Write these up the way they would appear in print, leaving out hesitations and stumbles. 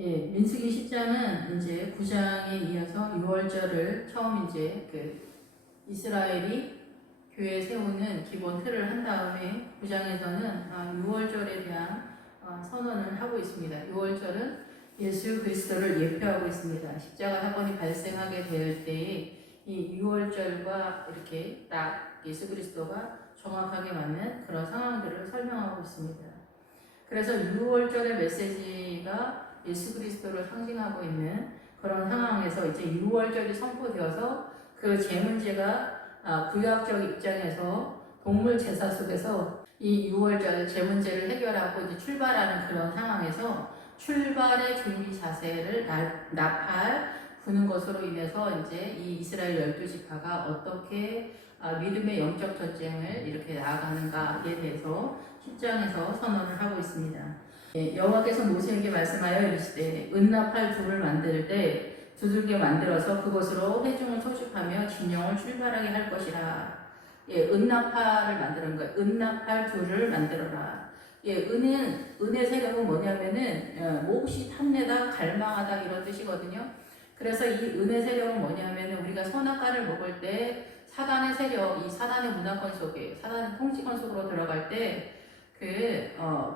예, 민수기 10장은 이제 9장에 이어서 6월절을 처음 이제 이스라엘이 교회 세우는 기본 틀을 한 다음에 9장에서는 6월절에 대한 선언을 하고 있습니다. 6월절은 예수 그리스도를 예표하고 있습니다. 십자가 사건이 발생하게 될 때에 이 6월절과 이렇게 딱 예수 그리스도가 정확하게 맞는 그런 상황들을 설명하고 있습니다. 그래서 6월절의 메시지가 예수 그리스도를 상징하고 있는 그런 상황에서 이제 6월절이 선포되어서 그 제문제가 구약적 입장에서 동물 제사 속에서 이 6월절 제문제를 해결하고 이제 출발하는 그런 상황에서 출발의 준비 자세를 나팔 부는 것으로 인해서 이제 이 이스라엘 12지파가 어떻게 믿음의 영적 전쟁을 이렇게 나아가는가에 대해서 10장에서 선언을 하고 있습니다. 여호와께서 모세에게 말씀하여 이르시되 은나팔 둘을 만들 때 두들겨 만들어서 그것으로 회중을 소집하며 진영을 출발하게 할 것이라. 은나팔을 만드는 거예요. 은나팔 둘을 만들어라. 은의 세력은 뭐냐면은 몹시 탐내다 갈망하다 이런 뜻이거든요. 그래서 이 은의 세력은 뭐냐면은 우리가 선악과를 먹을 때 사단의 세력, 이 사단의 문화권 속에, 사단의 통치권 속으로 들어갈 때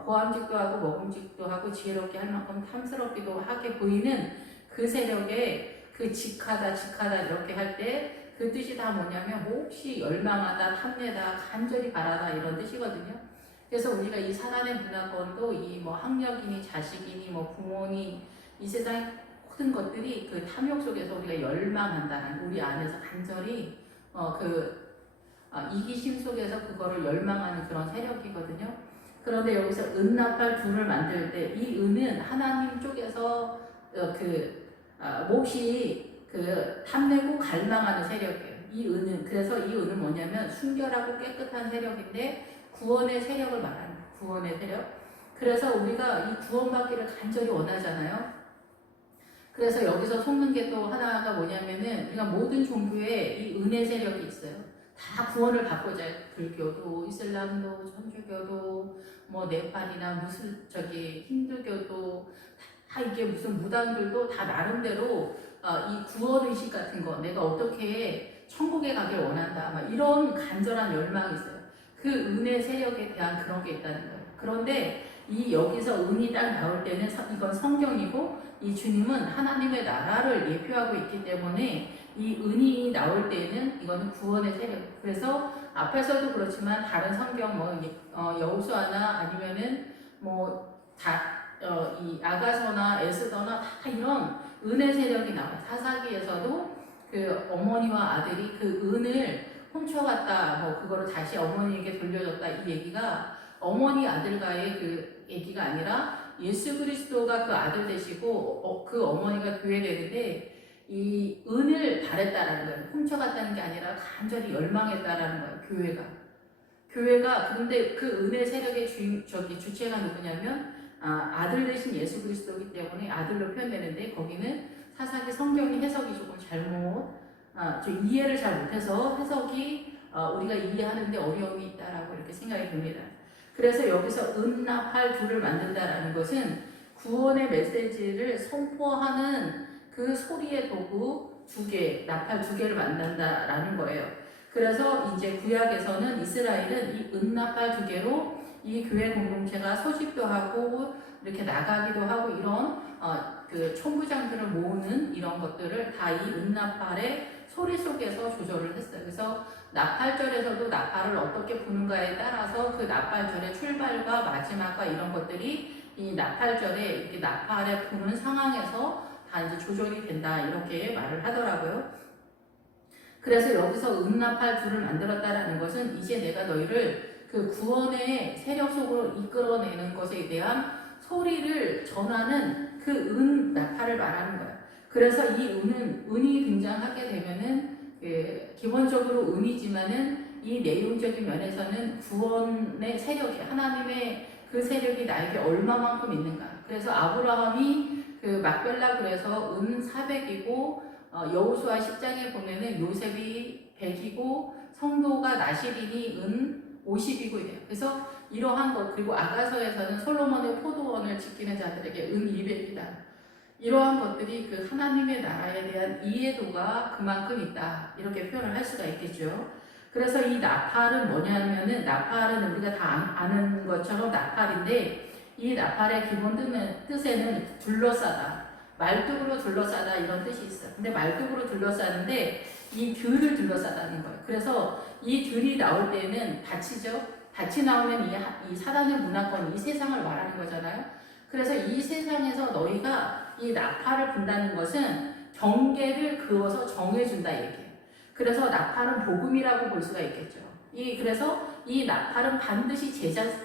보암직도 하고 먹음직도 하고 지혜롭게 할 만큼 탐스럽기도 하게 보이는 그 세력에 직하다 이렇게 할 때 그 뜻이 다 뭐냐면 몹시 열망하다, 탐내다, 간절히 바라다 이런 뜻이거든요. 그래서 우리가 이 사단의 문화권도 이 뭐 학력이니 자식이니 뭐 부모니 이 세상의 모든 것들이 그 탐욕 속에서 우리가 열망한다는 우리 안에서 간절히 이기심 속에서 그거를 열망하는 그런 세력이거든요. 그런데 여기서 은나팔 둘을 만들 때 이 은은 하나님 쪽에서 몹시 탐내고 갈망하는 세력이에요. 이 은은 그래서 이 은은 뭐냐면 순결하고 깨끗한 세력인데 구원의 세력을 말합니다. 구원의 세력. 그래서 우리가 이 구원받기를 간절히 원하잖아요. 그래서 여기서 속는 게 또 하나가 뭐냐면은 우리가 모든 종교에 이 은의 세력이 있어요. 다 구원을 받고자 해요. 불교도, 이슬람도, 천주교도, 뭐 네팔이나 힌두교도 다 이게 무슨 무당들도 다 나름대로 이 구원 의식 같은 거, 내가 어떻게 천국에 가길 원한다, 막 이런 간절한 열망이 있어요. 그 은의 세력에 대한 그런 게 있다는 거예요. 그런데 이 여기서 은이 딱 나올 때는 이건 성경이고 이 주님은 하나님의 나라를 예표하고 있기 때문에 이 은이 나올 때는 이거는 구원의 세력. 그래서 앞에서도 그렇지만 다른 성경 여호수아나 아니면은 이 아가서나 에스더나 다 이런 은의 세력이 나와요. 사사기에서도 그 어머니와 아들이 그 은을 훔쳐갔다, 그거를 다시 어머니에게 돌려줬다 이 얘기가 어머니 아들과의 그 얘기가 아니라 예수 그리스도가 그 아들 되시고 그 어머니가 교회 되는데 이 은을 바랬다라는 거예요. 훔쳐갔다는 게 아니라 간절히 열망했다라는 거예요. 교회가 그런데 그 은의 세력의 주체가 누구냐면 아들 되신 예수 그리스도이기 때문에 아들로 표현되는데 거기는 사사기 성경이 해석이 조금 이해를 잘 못해서 해석이 우리가 이해하는데 어려움이 있다라고 이렇게 생각이 듭니다. 그래서 여기서 은나팔 둘을 만든다라는 것은 구원의 메시지를 선포하는 그 소리의 도구 나팔 두 개를 만든다라는 거예요. 그래서 이제 구약에서는 이스라엘은 이 은나팔 두 개로 이 교회 공동체가 소집도 하고 이렇게 나가기도 하고 이런 총부장들을 모으는 이런 것들을 다 이 은나팔의 소리 속에서 조절을 했어요. 그래서 나팔절에서도 나팔을 어떻게 부는가에 따라서 그 나팔절의 출발과 마지막과 이런 것들이 이 나팔절에 이렇게 나팔에 부는 상황에서 다 이제 조절이 된다 이렇게 말을 하더라고요. 그래서 여기서 은나팔 둘을 만들었다라는 것은 이제 내가 너희를 그 구원의 세력 속으로 이끌어내는 것에 대한 소리를 전하는 그 은나팔을 말하는 거예요. 그래서 이 은이 등장하게 되면은 기본적으로 은이지만은 이 내용적인 면에서는 구원의 세력이 하나님의 그 세력이 나에게 얼마만큼 있는가. 그래서 아브라함이 막벨라 그래서 은 400이고 여호수아 10장에 보면은 요셉이 100이고 성도가 나실인이 은 50이고 이래요. 그래서 이러한 것 그리고 아가서에서는 솔로몬의 포도원을 지키는 자들에게 은 200이다. 이러한 것들이 그 하나님의 나라에 대한 이해도가 그만큼 있다. 이렇게 표현을 할 수가 있겠죠. 그래서 이 나팔은 뭐냐면은, 나팔은 우리가 다 아는 것처럼 나팔인데, 이 나팔의 기본 뜻에는 둘러싸다, 말뚝으로 둘러싸다 이런 뜻이 있어요. 근데 말뚝으로 둘러싸는데 이 들을 둘러싸다는 거예요. 그래서 이 들이 나올 때는 닻이죠. 닻이 나오면 이 사단의 문화권, 이 세상을 말하는 거잖아요. 그래서 이 세상에서 너희가 이 나팔을 분다는 것은 경계를 그어서 정해준다 얘기예요. 그래서 나팔은 복음이라고 볼 수가 있겠죠. 그래서 이 나팔은 반드시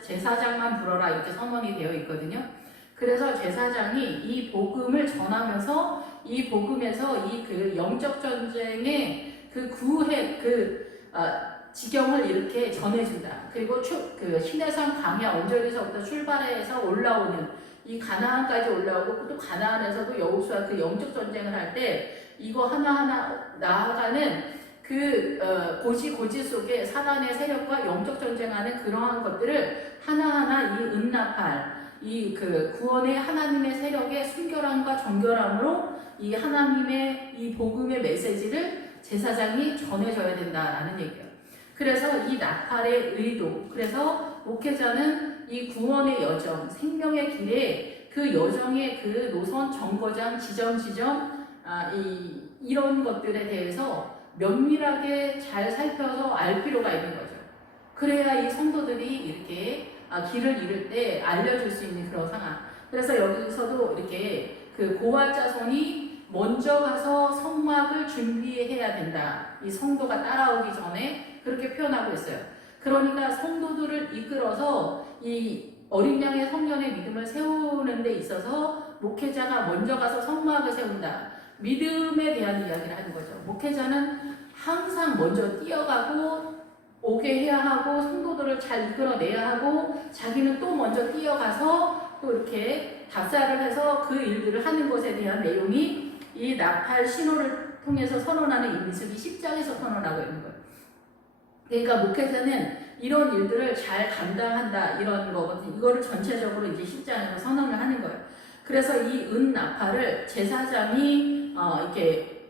제사장만 불어라 이렇게 선언이 되어 있거든요. 그래서 제사장이 이 복음을 전하면서 이 복음에서 이 그 영적 전쟁의 그 구해 지경을 이렇게 전해준다. 그리고 그 시내산 광야 언저리에서부터 출발해서 올라오는 이 가나안까지 올라오고 또 가나안에서도 여호수아 그 영적 전쟁을 할 때 이거 하나하나 나아가는 그 고지 속에 사단의 세력과 영적 전쟁하는 그러한 것들을 하나하나 이 은나팔 이 그 구원의 하나님의 세력의 순결함과 정결함으로 이 하나님의 이 복음의 메시지를 제사장이 전해줘야 된다라는 얘기예요. 그래서 이 나팔의 의도, 그래서 목회자는 이 구원의 여정, 생명의 길에 그 여정의 그 노선, 정거장, 지점, 이런 것들에 대해서 면밀하게 잘 살펴서 알 필요가 있는 거죠. 그래야 이 성도들이 이렇게 길을 잃을 때 알려줄 수 있는 그런 상황. 그래서 여기서도 이렇게 그 고아 자손이 먼저 가서 성막을 준비해야 된다. 이 성도가 따라오기 전에 그렇게 표현하고 있어요. 그러니까 성도들을 이끌어서 이 어린 양의 성년의 믿음을 세우는 데 있어서 목회자가 먼저 가서 성막을 세운다. 믿음에 대한 이야기를 하는 거죠. 목회자는 항상 먼저 뛰어가고 오게 해야 하고 성도들을 잘 이끌어내야 하고 자기는 또 먼저 뛰어가서 또 이렇게 답사를 해서 그 일들을 하는 것에 대한 내용이 이 나팔 신호를 통해서 선언하는 이 모습이 10장에서 선언하고 있는 거예요. 그러니까 목회자는 이런 일들을 잘 감당한다 이런 거거든요. 이거를 전체적으로 이제 10장에서 선언을 하는 거예요. 그래서 이 은나팔을 제사장이 이렇게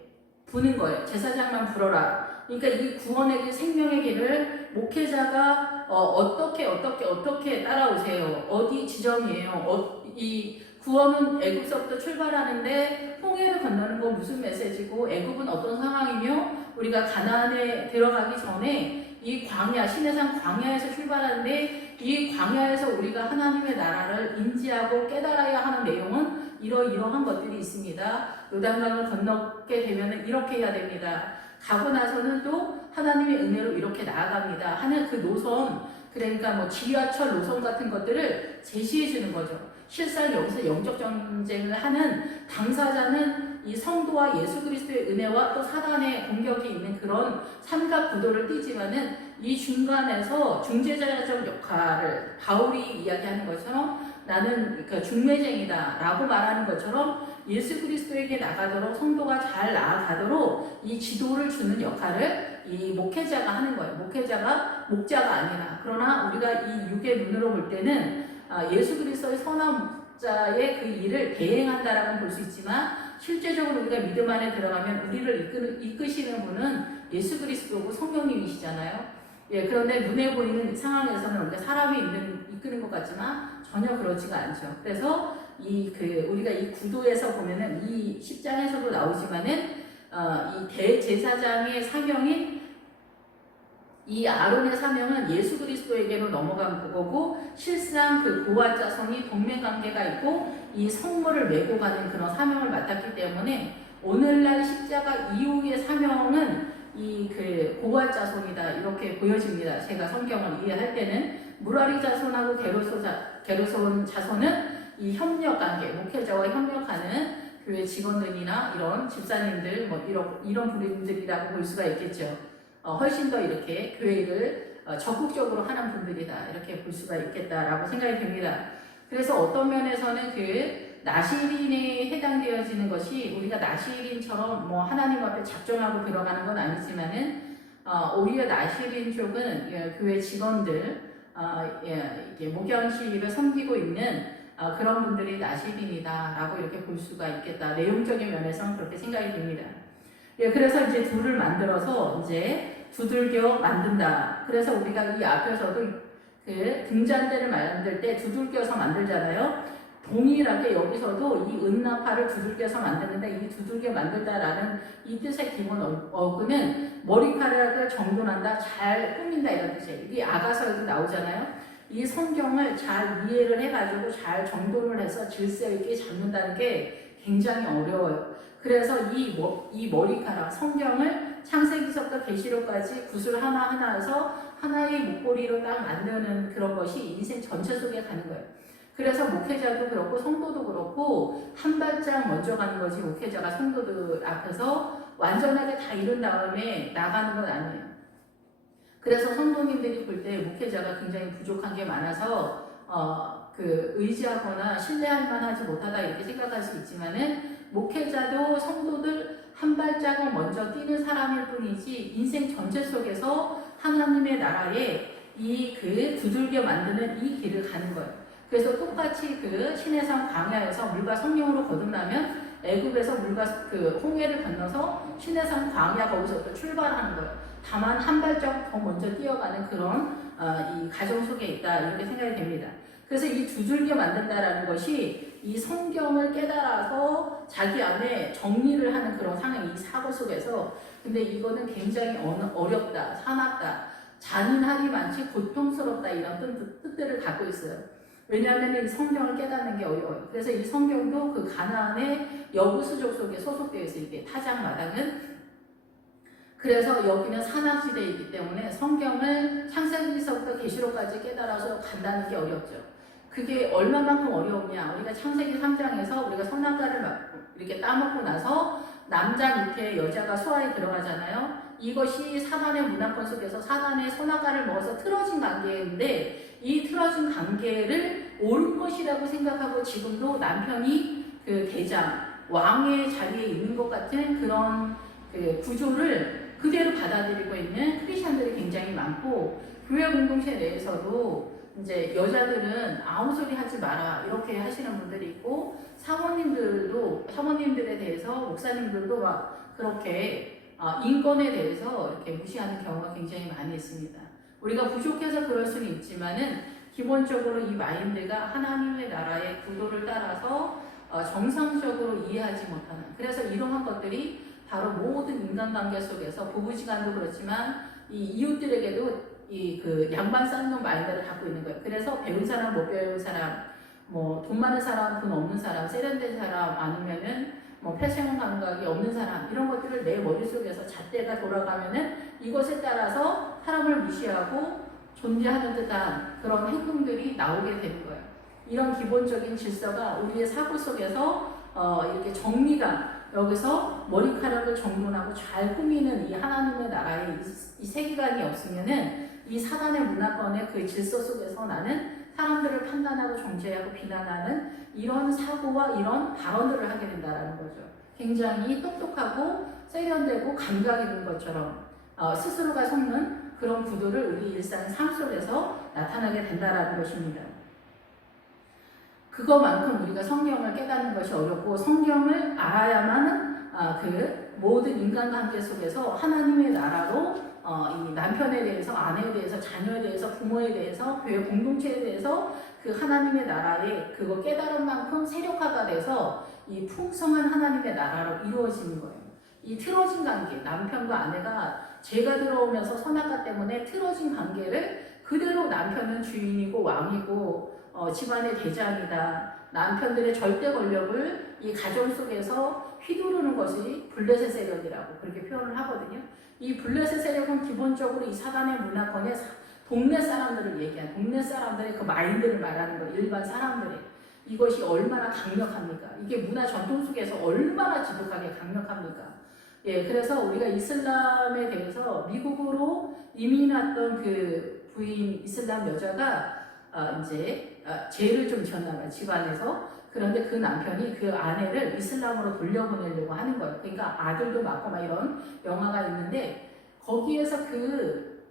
부는 거예요. 제사장만 불어라. 그러니까 이 구원의 길, 생명의 길을 목회자가 어떻게 따라오세요. 어디 지점이에요. 이 구원은 애굽서부터 출발하는데 홍해를 건너는 건 무슨 메시지고 애굽은 어떤 상황이며 우리가 가나안에 들어가기 전에 이 광야, 시내산 광야에서 출발하는데 이 광야에서 우리가 하나님의 나라를 인지하고 깨달아야 하는 내용은 이러한 것들이 있습니다. 요단강을 건너게 되면 이렇게 해야 됩니다. 가고 나서는 또 하나님의 은혜로 이렇게 나아갑니다 하는 그 노선, 그러니까 뭐 지하철 노선 같은 것들을 제시해 주는 거죠. 실상 여기서 영적 전쟁을 하는 당사자는 이 성도와 예수 그리스도의 은혜와 또 사단의 공격이 있는 그런 삼각 구도를 띠지만은 이 중간에서 중재자적 역할을 바울이 이야기하는 것처럼 나는 그러니까 중매쟁이다 라고 말하는 것처럼 예수 그리스도에게 나가도록 성도가 잘 나아가도록 이 지도를 주는 역할을 이 목회자가 하는 거예요. 목회자가 목자가 아니라. 그러나 우리가 이 육의 눈으로 볼 때는 예수 그리스도의 선한 목자의 그 일을 대행한다라고 볼 수 있지만 실제적으로 우리가 믿음 안에 들어가면 우리를 이끄시는 분은 예수 그리스도고 성령님이시잖아요. 그런데 눈에 보이는 상황에서는 우리가 사람이 이끄는 것 같지만 전혀 그렇지가 않죠. 그래서 우리가 이 구도에서 보면은 이 10장에서도 나오지만은 이 대제사장의 사명인 이 아론의 사명은 예수 그리스도에게로 넘어간 거고 실상 그 고아 자손이 동맹 관계가 있고 이 성물을 메고 가는 그런 사명을 맡았기 때문에 오늘날 십자가 이후의 사명은 그 고아 자손이다 이렇게 보여집니다. 제가 성경을 이해할 때는 무라리 자손하고 게르손 자손은 이 협력 관계, 목회자와 협력하는 교회 직원들이나 이런 집사님들 이런 분들이라고 볼 수가 있겠죠. 훨씬 더 이렇게 교회를 적극적으로 하는 분들이다 이렇게 볼 수가 있겠다라고 생각이 됩니다. 그래서 어떤 면에서는 그 나시린에 해당되어지는 것이 우리가 나시린처럼 뭐 하나님 앞에 작정하고 들어가는 건 아니지만은 오히려 나시린 쪽은 교회 직원들 이렇게 목양실을 섬기고 있는 그런 분들이 나시빈이다라고 이렇게 볼 수가 있겠다. 내용적인 면에서는 그렇게 생각이 됩니다. 예, 그래서 이제 둘을 만들어서 이제 두들겨 만든다. 그래서 우리가 이 앞에서도 그 등잔대를 만들 때 두들겨서 만들잖아요. 동일하게 여기서도 이 은나팔을 두들겨서 만드는데 이 두들겨 만들다라는 이 뜻의 기본 어근은 머리카락을 정돈한다, 잘 꾸민다 이런 뜻이에요. 이게 아가서에도 나오잖아요. 이 성경을 잘 이해를 해가지고 잘 정돈을 해서 질서 있게 잡는다는 게 굉장히 어려워요. 그래서 이 머리카락, 성경을 창세기서부터 계시록까지 구슬 하나하나에서 하나의 목걸이로 딱 만드는 그런 것이 인생 전체 속에 가는 거예요. 그래서 목회자도 그렇고 성도도 그렇고 한 발짝 먼저 가는 거지, 목회자가 성도들 앞에서 완전하게 다 이룬 다음에 나가는 건 아니에요. 그래서 성도님들이 볼 때 목회자가 굉장히 부족한 게 많아서 그 의지하거나 신뢰할 만하지 못하다 이렇게 생각할 수 있지만은, 목회자도 성도들 한 발짝을 먼저 뛰는 사람일 뿐이지 인생 전체 속에서 하나님의 나라에 이 그 두들겨 만드는 이 길을 가는 거예요. 그래서 똑같이 그 시내산 광야에서 물과 성령으로 거듭나면 애굽에서 물과 그 홍해를 건너서 시내산 광야 거기서부터 출발하는 거예요. 다만 한 발짝 더 먼저 뛰어가는 그런 이 가정 속에 있다 이렇게 생각이 됩니다. 그래서 이 두들겨 만든다라는 것이 이 성경을 깨달아서 자기 안에 정리를 하는 그런 상황, 이 사고 속에서. 근데 이거는 굉장히 어렵다, 사납다, 잔인하기만치 고통스럽다 이런 뜻들을 갖고 있어요. 왜냐하면 이 성경을 깨닫는 게 어려워요. 그래서 이 성경도 그 가나안의 여부수족 속에 소속되어 있어요. 이게 타작마당은. 그래서 여기는 산악지대이기 때문에 성경을 창세기서부터 계시록까지 깨달아서 간다는 게 어렵죠. 그게 얼마만큼 어려우냐. 우리가 창세기 3장에서 우리가 선악과를 이렇게 따먹고 나서 남자 밑에 여자가 소아에 들어가잖아요. 이것이 사단의 문화권 속에서 사단의 선악과를 먹어서 틀어진 관계인데, 이 틀어진 관계를 옳은 것이라고 생각하고 지금도 남편이 그 대장, 왕의 자리에 있는 것 같은 그런 그 구조를 그대로 받아들이고 있는 크리스천들이 굉장히 많고, 교회 공동체 내에서도 이제 여자들은 아무 소리 하지 마라 이렇게 하시는 분들이 있고, 사모님들에 대해서 목사님들도 막 그렇게 인권에 대해서 이렇게 무시하는 경우가 굉장히 많이 있습니다. 우리가 부족해서 그럴 수는 있지만은 기본적으로 이 마인드가 하나님의 나라의 구도를 따라서 정상적으로 이해하지 못하는, 그래서 이러한 것들이 바로 모든 인간관계 속에서 부부지간도 그렇지만 이 이웃들에게도 이 그 양반 쌓는 마인드를 갖고 있는 거예요. 그래서 배운 사람, 못 배운 사람, 뭐 돈 많은 사람, 돈 없는 사람, 세련된 사람, 아니면은 뭐 패션 감각이 없는 사람, 이런 것들을 내 머릿속에서 잣대가 돌아가면은 이것에 따라서 사람을 무시하고 존재하는 듯한 그런 행동들이 나오게 되는 거예요. 이런 기본적인 질서가 우리의 사고 속에서 이렇게 정리가, 여기서 머리카락을 정돈하고 잘 꾸미는 이 하나님의 나라의 이 세계관이 없으면은 이 사단의 문화권의 그 질서 속에서 나는 사람들을 판단하고 정죄하고 비난하는 이런 사고와 이런 발언들을 하게 된다는 거죠. 굉장히 똑똑하고 세련되고 감각 있는 것처럼 스스로가 속는 그런 구도를 우리 일상 삶 속에서 나타나게 된다는 것입니다. 그거만큼 우리가 성경을 깨닫는 것이 어렵고, 성경을 알아야만 그 모든 인간관계 속에서 하나님의 나라로 이 남편에 대해서, 아내에 대해서, 자녀에 대해서, 부모에 대해서, 교회 공동체에 대해서 그 하나님의 나라에 그거 깨달은 만큼 세력화가 돼서 이 풍성한 하나님의 나라로 이루어지는 거예요. 이 틀어진 관계, 남편과 아내가 죄가 들어오면서 선악과 때문에 틀어진 관계를 그대로, 남편은 주인이고 왕이고 집안의 대장이다, 남편들의 절대 권력을 이 가정 속에서 휘두르는 것이 블레셋 세력이라고 그렇게 표현을 하거든요. 이 블레셋 세력은 기본적으로 이 사단의 문화권의 동네 사람들을 얘기한, 동네 사람들의 그 마인드를 말하는 거예요. 일반 사람들의. 이것이 얼마나 강력합니까? 이게 문화 전통 속에서 얼마나 지독하게 강력합니까? 예, 그래서 우리가 이슬람에 대해서 미국으로 이민 왔던 그 부인 이슬람 여자가 이제 죄를 좀 지었나 봐요, 집안에서. 그런데 그 남편이 그 아내를 이슬람으로 돌려보내려고 하는 거예요. 그러니까 아들도 낳고 막 이런 영화가 있는데, 거기에서 그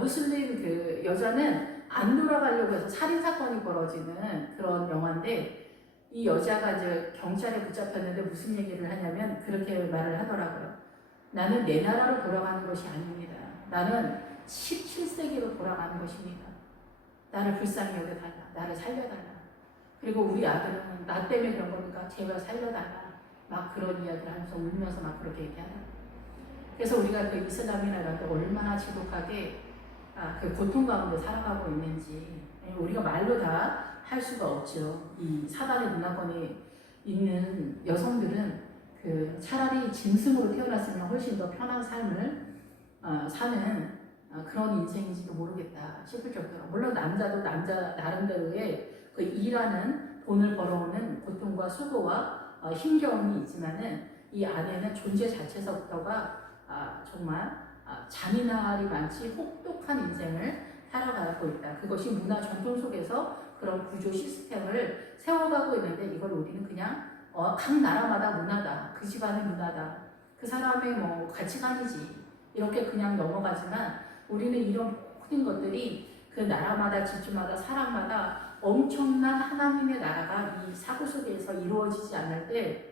무슬림 그 여자는 안 돌아가려고 해서 살인 사건이 벌어지는 그런 영화인데 이 여자가 이제 경찰에 붙잡혔는데 무슨 얘기를 하냐면 그렇게 말을 하더라고요. 나는 내 나라로 돌아가는 것이 아닙니다. 나는 17세기로 돌아가는 것입니다. 나를 불쌍히 여겨달라. 나를 살려달라. 그리고 우리 아들은 나 때문에 그런 거니까 제발 살려달라. 막 그런 이야기를 하면서 울면서 막 그렇게 얘기하더라고요. 그래서 우리가 그 이슬람이나 이런 데 얼마나 지독하게 그 고통 가운데 살아가고 있는지 우리가 말로 다 할 수가 없죠. 이 사단의 문화권에 있는 여성들은 그 차라리 짐승으로 태어났으면 훨씬 더 편한 삶을 사는 그런 인생인지도 모르겠다 싶을 정도로, 물론 남자도 남자 나름대로의 그 일하는 돈을 벌어오는 고통과 수고와 힘겨움이 있지만은 이 안에는 존재 자체서부터가 정말 잔인함이 많지 혹독한 인생을 살아가고 있다. 그것이 문화 전통 속에서 그런 구조 시스템을 세워가고 있는데 이걸 우리는 그냥 각 나라마다 문화다. 그 집안의 문화다. 그 사람의 뭐 가치관이지. 이렇게 그냥 넘어가지만 우리는 이런 모든 것들이 그 나라마다 집주마다 사람마다 엄청난 하나님의 나라가 이 사고 속에서 이루어지지 않을 때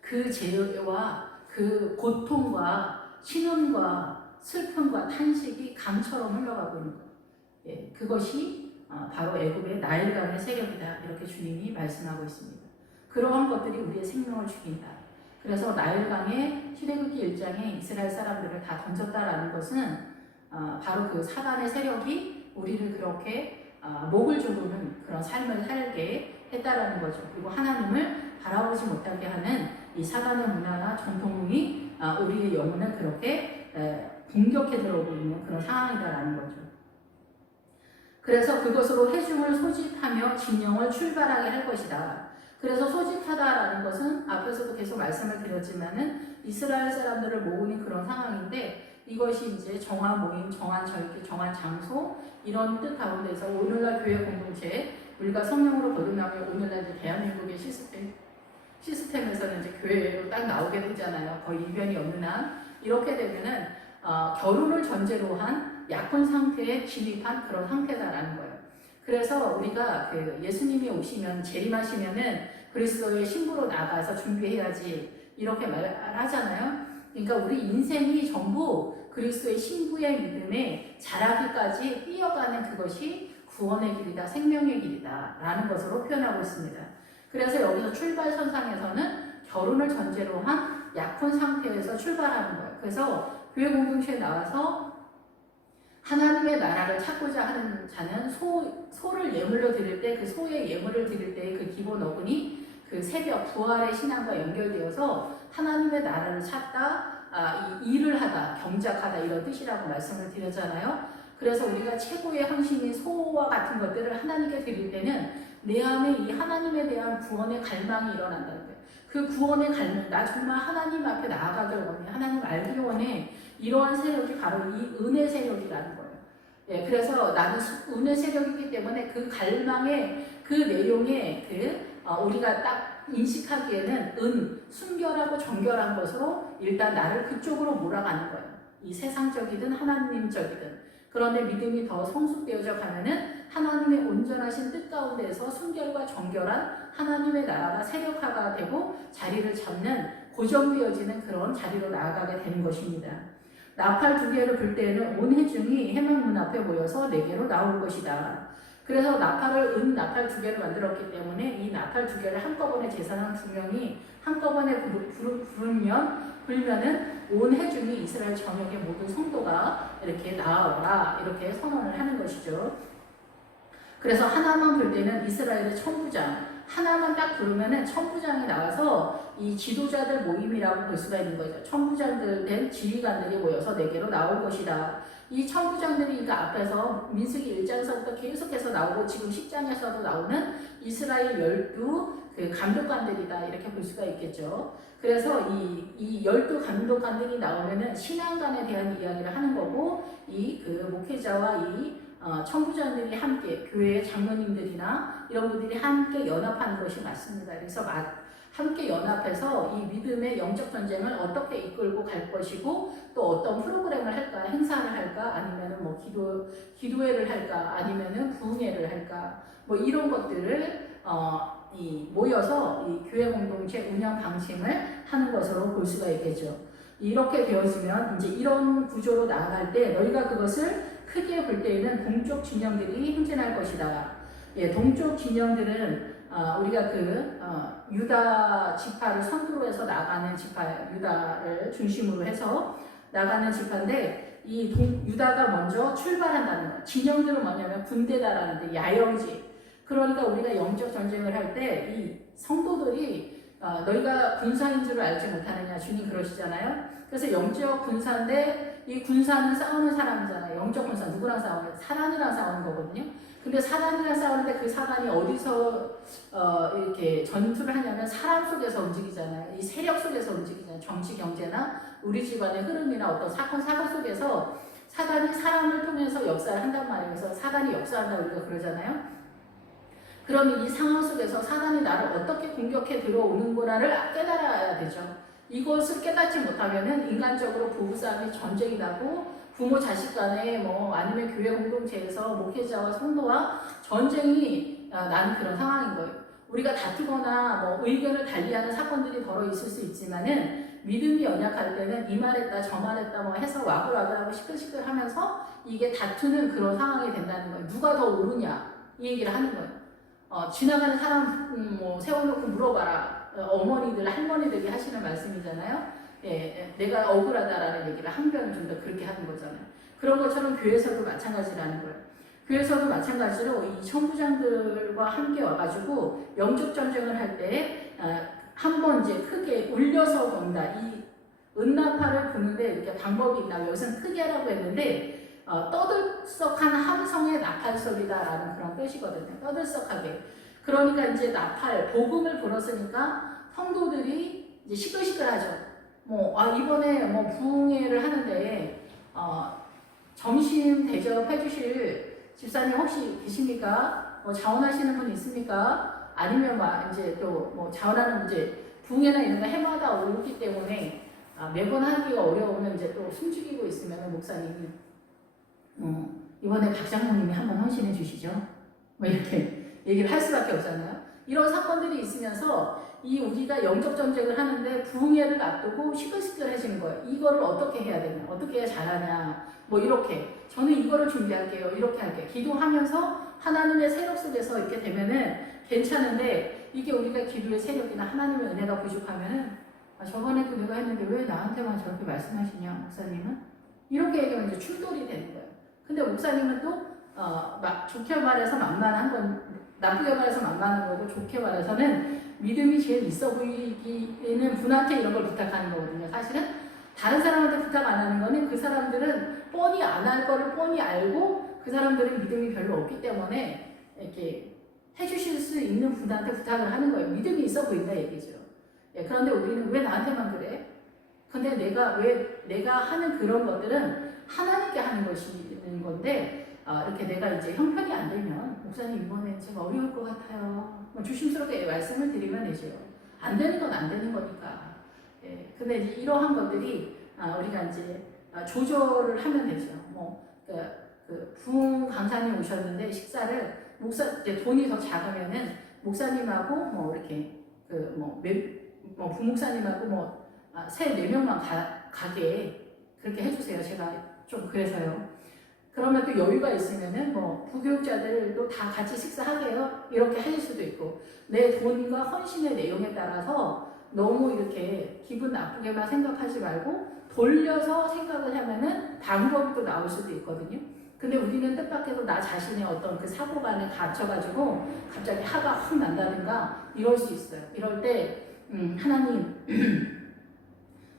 그 죄와 그 고통과 신음과 슬픔과 탄식이 강처럼 흘러가고 있는 거예요. 예, 그것이 바로 애굽의 나일강의 세력이다. 이렇게 주님이 말씀하고 있습니다. 그러한 것들이 우리의 생명을 죽인다. 그래서 나일강의 출애굽기 1장에 이스라엘 사람들을 다 던졌다라는 것은 바로 그 사단의 세력이 우리를 그렇게 목을 조르는 그런 삶을 살게 했다라는 거죠. 그리고 하나님을 바라보지 못하게 하는 이 사단의 문화나 전통이 우리의 영혼을 그렇게 공격해 들어오고 있는 그런 상황이다라는 거죠. 그래서 그것으로 회중을 소집하며 진영을 출발하게 할 것이다. 그래서 소집하다라는 것은 앞에서도 계속 말씀을 드렸지만은 이스라엘 사람들을 모으는 그런 상황인데 이것이 이제 정한 모임, 정한 절기, 정한 장소 이런 뜻 가운데서 오늘날 교회 공동체 우리가 성령으로 거듭나면 오늘날 이제 대한민국의 시스템에서는 이제 교회로 딱 나오게 되잖아요. 거의 이변이 없는 한 이렇게 되면은 결혼을 전제로 한 약혼 상태에 진입한 그런 상태다라는 거예요. 그래서 우리가 그 예수님이 오시면 재림하시면은 그리스도의 신부로 나가서 준비해야지 이렇게 말하잖아요. 그러니까 우리 인생이 전부 그리스도의 신부의 믿음에 자라기까지 뛰어가는 그것이 구원의 길이다, 생명의 길이다 라는 것으로 표현하고 있습니다. 그래서 여기서 출발선상에서는 결혼을 전제로 한 약혼 상태에서 출발하는 거예요. 그래서 교회 공동체에 나와서 하나님의 나라를 찾고자 하는 자는 소를 예물로 드릴 때 그 소의 예물을 드릴 때의 그 기본 어근이 그 새벽 부활의 신앙과 연결되어서 하나님의 나라를 찾다, 이 일을 하다, 경작하다 이런 뜻이라고 말씀을 드렸잖아요. 그래서 우리가 최고의 헌신인 소와 같은 것들을 하나님께 드릴 때는 내 안에 이 하나님에 대한 구원의 갈망이 일어난다는 거예요. 그 구원의 갈망, 나 정말 하나님 앞에 나아가길 원해, 하나님 알기 원해. 이러한 세력이 바로 이 은혜 세력이라는 거예요. 예, 그래서 나는 은혜 세력이기 때문에 그 갈망의 그 내용에 우리가 딱 인식하기에는 순결하고 정결한 것으로 일단 나를 그쪽으로 몰아가는 거예요. 이 세상적이든 하나님적이든. 그런데 믿음이 더 성숙되어져 가면은 하나님의 온전하신 뜻 가운데서 순결과 정결한 하나님의 나라가 세력화가 되고 자리를 잡는 고정되어지는 그런 자리로 나아가게 되는 것입니다. 나팔 2개를 불 때에는 온 회중이 해망문 앞에 모여서 4개로 나올 것이다. 그래서 은 나팔 2개를 만들었기 때문에 이 나팔 2개를 한꺼번에 제사장 2명이 한꺼번에 불면은 온 회중이 이스라엘 전역의 모든 성도가 이렇게 나와라 이렇게 선언을 하는 것이죠. 그래서 하나만 불 때는 이스라엘의 천부장, 하나만 딱 부르면은 천부장이 나와서 이 지도자들 모임이라고 볼 수가 있는 거죠. 천부장들 된 지휘관들이 모여서 4개로 나올 것이다. 이 천부장들이 그러니까 앞에서 민수기 1장에서부터 계속해서 나오고 지금 10장에서도 나오는 이스라엘 12 그 감독관들이다 이렇게 볼 수가 있겠죠. 그래서 이 12 감독관들이 나오면은 신앙관에 대한 이야기를 하는 거고 이 그 목회자와 이 천부장들이 함께 교회의 장로님들이나 이런 분들이 함께 연합하는 것이 맞습니다. 그래서 함께 연합해서 이 믿음의 영적 전쟁을 어떻게 이끌고 갈 것이고 또 어떤 프로그램을 할까, 행사를 할까, 아니면은 뭐 기도회를 할까, 아니면은 부흥회를 할까, 뭐 이런 것들을 모여서 이 교회 공동체 운영 방침을 하는 것으로 볼 수가 있겠죠. 이렇게 되어지면 이제 이런 구조로 나아갈 때 너희가 그것을 크게 볼 때에는 동쪽 진영들이 행진할 것이다. 예, 동쪽 진영들은 우리가 유다 지파를 선두로 해서 나가는 지파, 유다를 중심으로 해서 나가는 지파인데 유다가 먼저 출발한다는 거. 진영들은 뭐냐면 군대다라는 데 야영지. 그러니까 우리가 영적 전쟁을 할 때 이 성도들이 너희가 군사인 줄 알지 못하느냐 주님 그러시잖아요. 그래서 영적 군사인데 이 군사는 싸우는 사람이잖아요. 영적 군사 누구랑 싸우는? 사단이랑 싸우는 거거든요. 근데 사단이랑 싸우는데 그 사단이 어디서 이렇게 전투를 하냐면 사람 속에서 움직이잖아요. 이 세력 속에서 움직이잖아요. 정치, 경제나 우리 집안의 흐름이나 어떤 사건, 사고 속에서 사단이 사람을 통해서 역사를 한단 말이에요. 그래서 사단이 역사한다고 우리가 그러잖아요. 그러면 이 상황 속에서 사단이 나를 어떻게 공격해 들어오는구나를 깨달아야 되죠. 이것을 깨닫지 못하면은 인간적으로 부부싸움이 전쟁이 나고 부모 자식 간에 뭐 아니면 교회 공동체에서 목회자와 성도와 전쟁이 나는 그런 상황인 거예요. 우리가 다투거나 뭐 의견을 달리하는 사건들이 더러 있을 수 있지만은 믿음이 연약할 때는 이 말했다 저 말했다 뭐 해서 와글와글하고 시끌시끌하면서 이게 다투는 그런 상황이 된다는 거예요. 누가 더 옳으냐 이 얘기를 하는 거예요. 지나가는 사람 세워놓고 물어봐라. 어머니들, 할머니들이 하시는 말씀이잖아요. 예, 내가 억울하다라는 얘기를 항변을 좀 더 그렇게 하는 거잖아요. 그런 것처럼 교회에서도 마찬가지라는 거예요. 교회에서도 마찬가지로 이 청부장들과 함께 와가지고 영적 전쟁을 할 때 한번 이제 크게 울려서 본다. 이 은나팔을 부는데 이렇게 방법이 있나? 여기서는 크게 하라고 했는데 떠들썩한 함성의 나팔 소리다라는 그런 뜻이거든요. 떠들썩하게. 그러니까 이제 나팔, 복음을 불었으니까 성도들이 이제 시끌시끌하죠. 이번에 부흥회를 하는데, 점심 대접해 주실 집사님 혹시 계십니까? 자원하시는 분 있습니까? 아니면 이제 또 자원하는 이제 부흥회나 이런 거 해마다 오기 때문에 매번 하기가 어려우면 이제 또 숨죽이고 있으면 목사님이 이번에 박 장로님이 한번 헌신해 주시죠. 이렇게 얘기를 할 수밖에 없잖아요. 이런 사건들이 있으면서 우리가 영적 전쟁을 하는데 부흥회를 앞두고 시끌시끌해지는 거예요. 이거를 어떻게 해야 되냐, 어떻게 해야 잘하냐, 이렇게 저는 이거를 준비할게요, 이렇게 할게요. 기도하면서 하나님의 세력 속에서 이렇게 되면은 괜찮은데 이게 우리가 기도의 세력이나 하나님의 은혜가 부족하면은 저번에도 내가 했는데 왜 나한테만 저렇게 말씀하시냐, 목사님은? 이렇게 얘기하면 이제 충돌이 되는 거예요. 근데 목사님은 또 좋게 말해서 만만한 건, 나쁘게 말해서 만만한 거고, 좋게 말해서는 믿음이 제일 있어 보이기에는 분한테 이런 걸 부탁하는 거거든요. 사실은 다른 사람한테 부탁 안 하는 거는 그 사람들은 뻔히 안 할 거를 뻔히 알고 그 사람들은 믿음이 별로 없기 때문에 이렇게 해주실 수 있는 분한테 부탁을 하는 거예요. 믿음이 있어 보인다 얘기죠. 예, 그런데 우리는 왜 나한테만 그래? 근데 내가 하는 그런 것들은 하나님께 하는 것이는 건데, 이렇게 내가 이제 형편이 안 되면, 목사님 이번에 제가 어려울 것 같아요. 조심스럽게 말씀을 드리면 되죠. 안 되는 건 안 되는 거니까. 예, 근데 이제 이러한 것들이, 우리가 이제 조절을 하면 되죠. 부흥 강사님 오셨는데 식사를, 이제 돈이 더 작으면은, 목사님하고 이렇게, 부목사님하고 세, 4명만 가게 그렇게 해주세요. 제가 좀 그래서요. 그러면 또 여유가 있으면은 부교육자들도 다 같이 식사하게요. 이렇게 하실 수도 있고, 내 돈과 헌신의 내용에 따라서 너무 이렇게 기분 나쁘게만 생각하지 말고 돌려서 생각을 하면은 방법이 또 나올 수도 있거든요. 근데 우리는 뜻밖에도 나 자신의 어떤 그 사고관에 갇혀가지고 갑자기 화가 확 난다든가 이럴 수 있어요. 이럴 때 하나님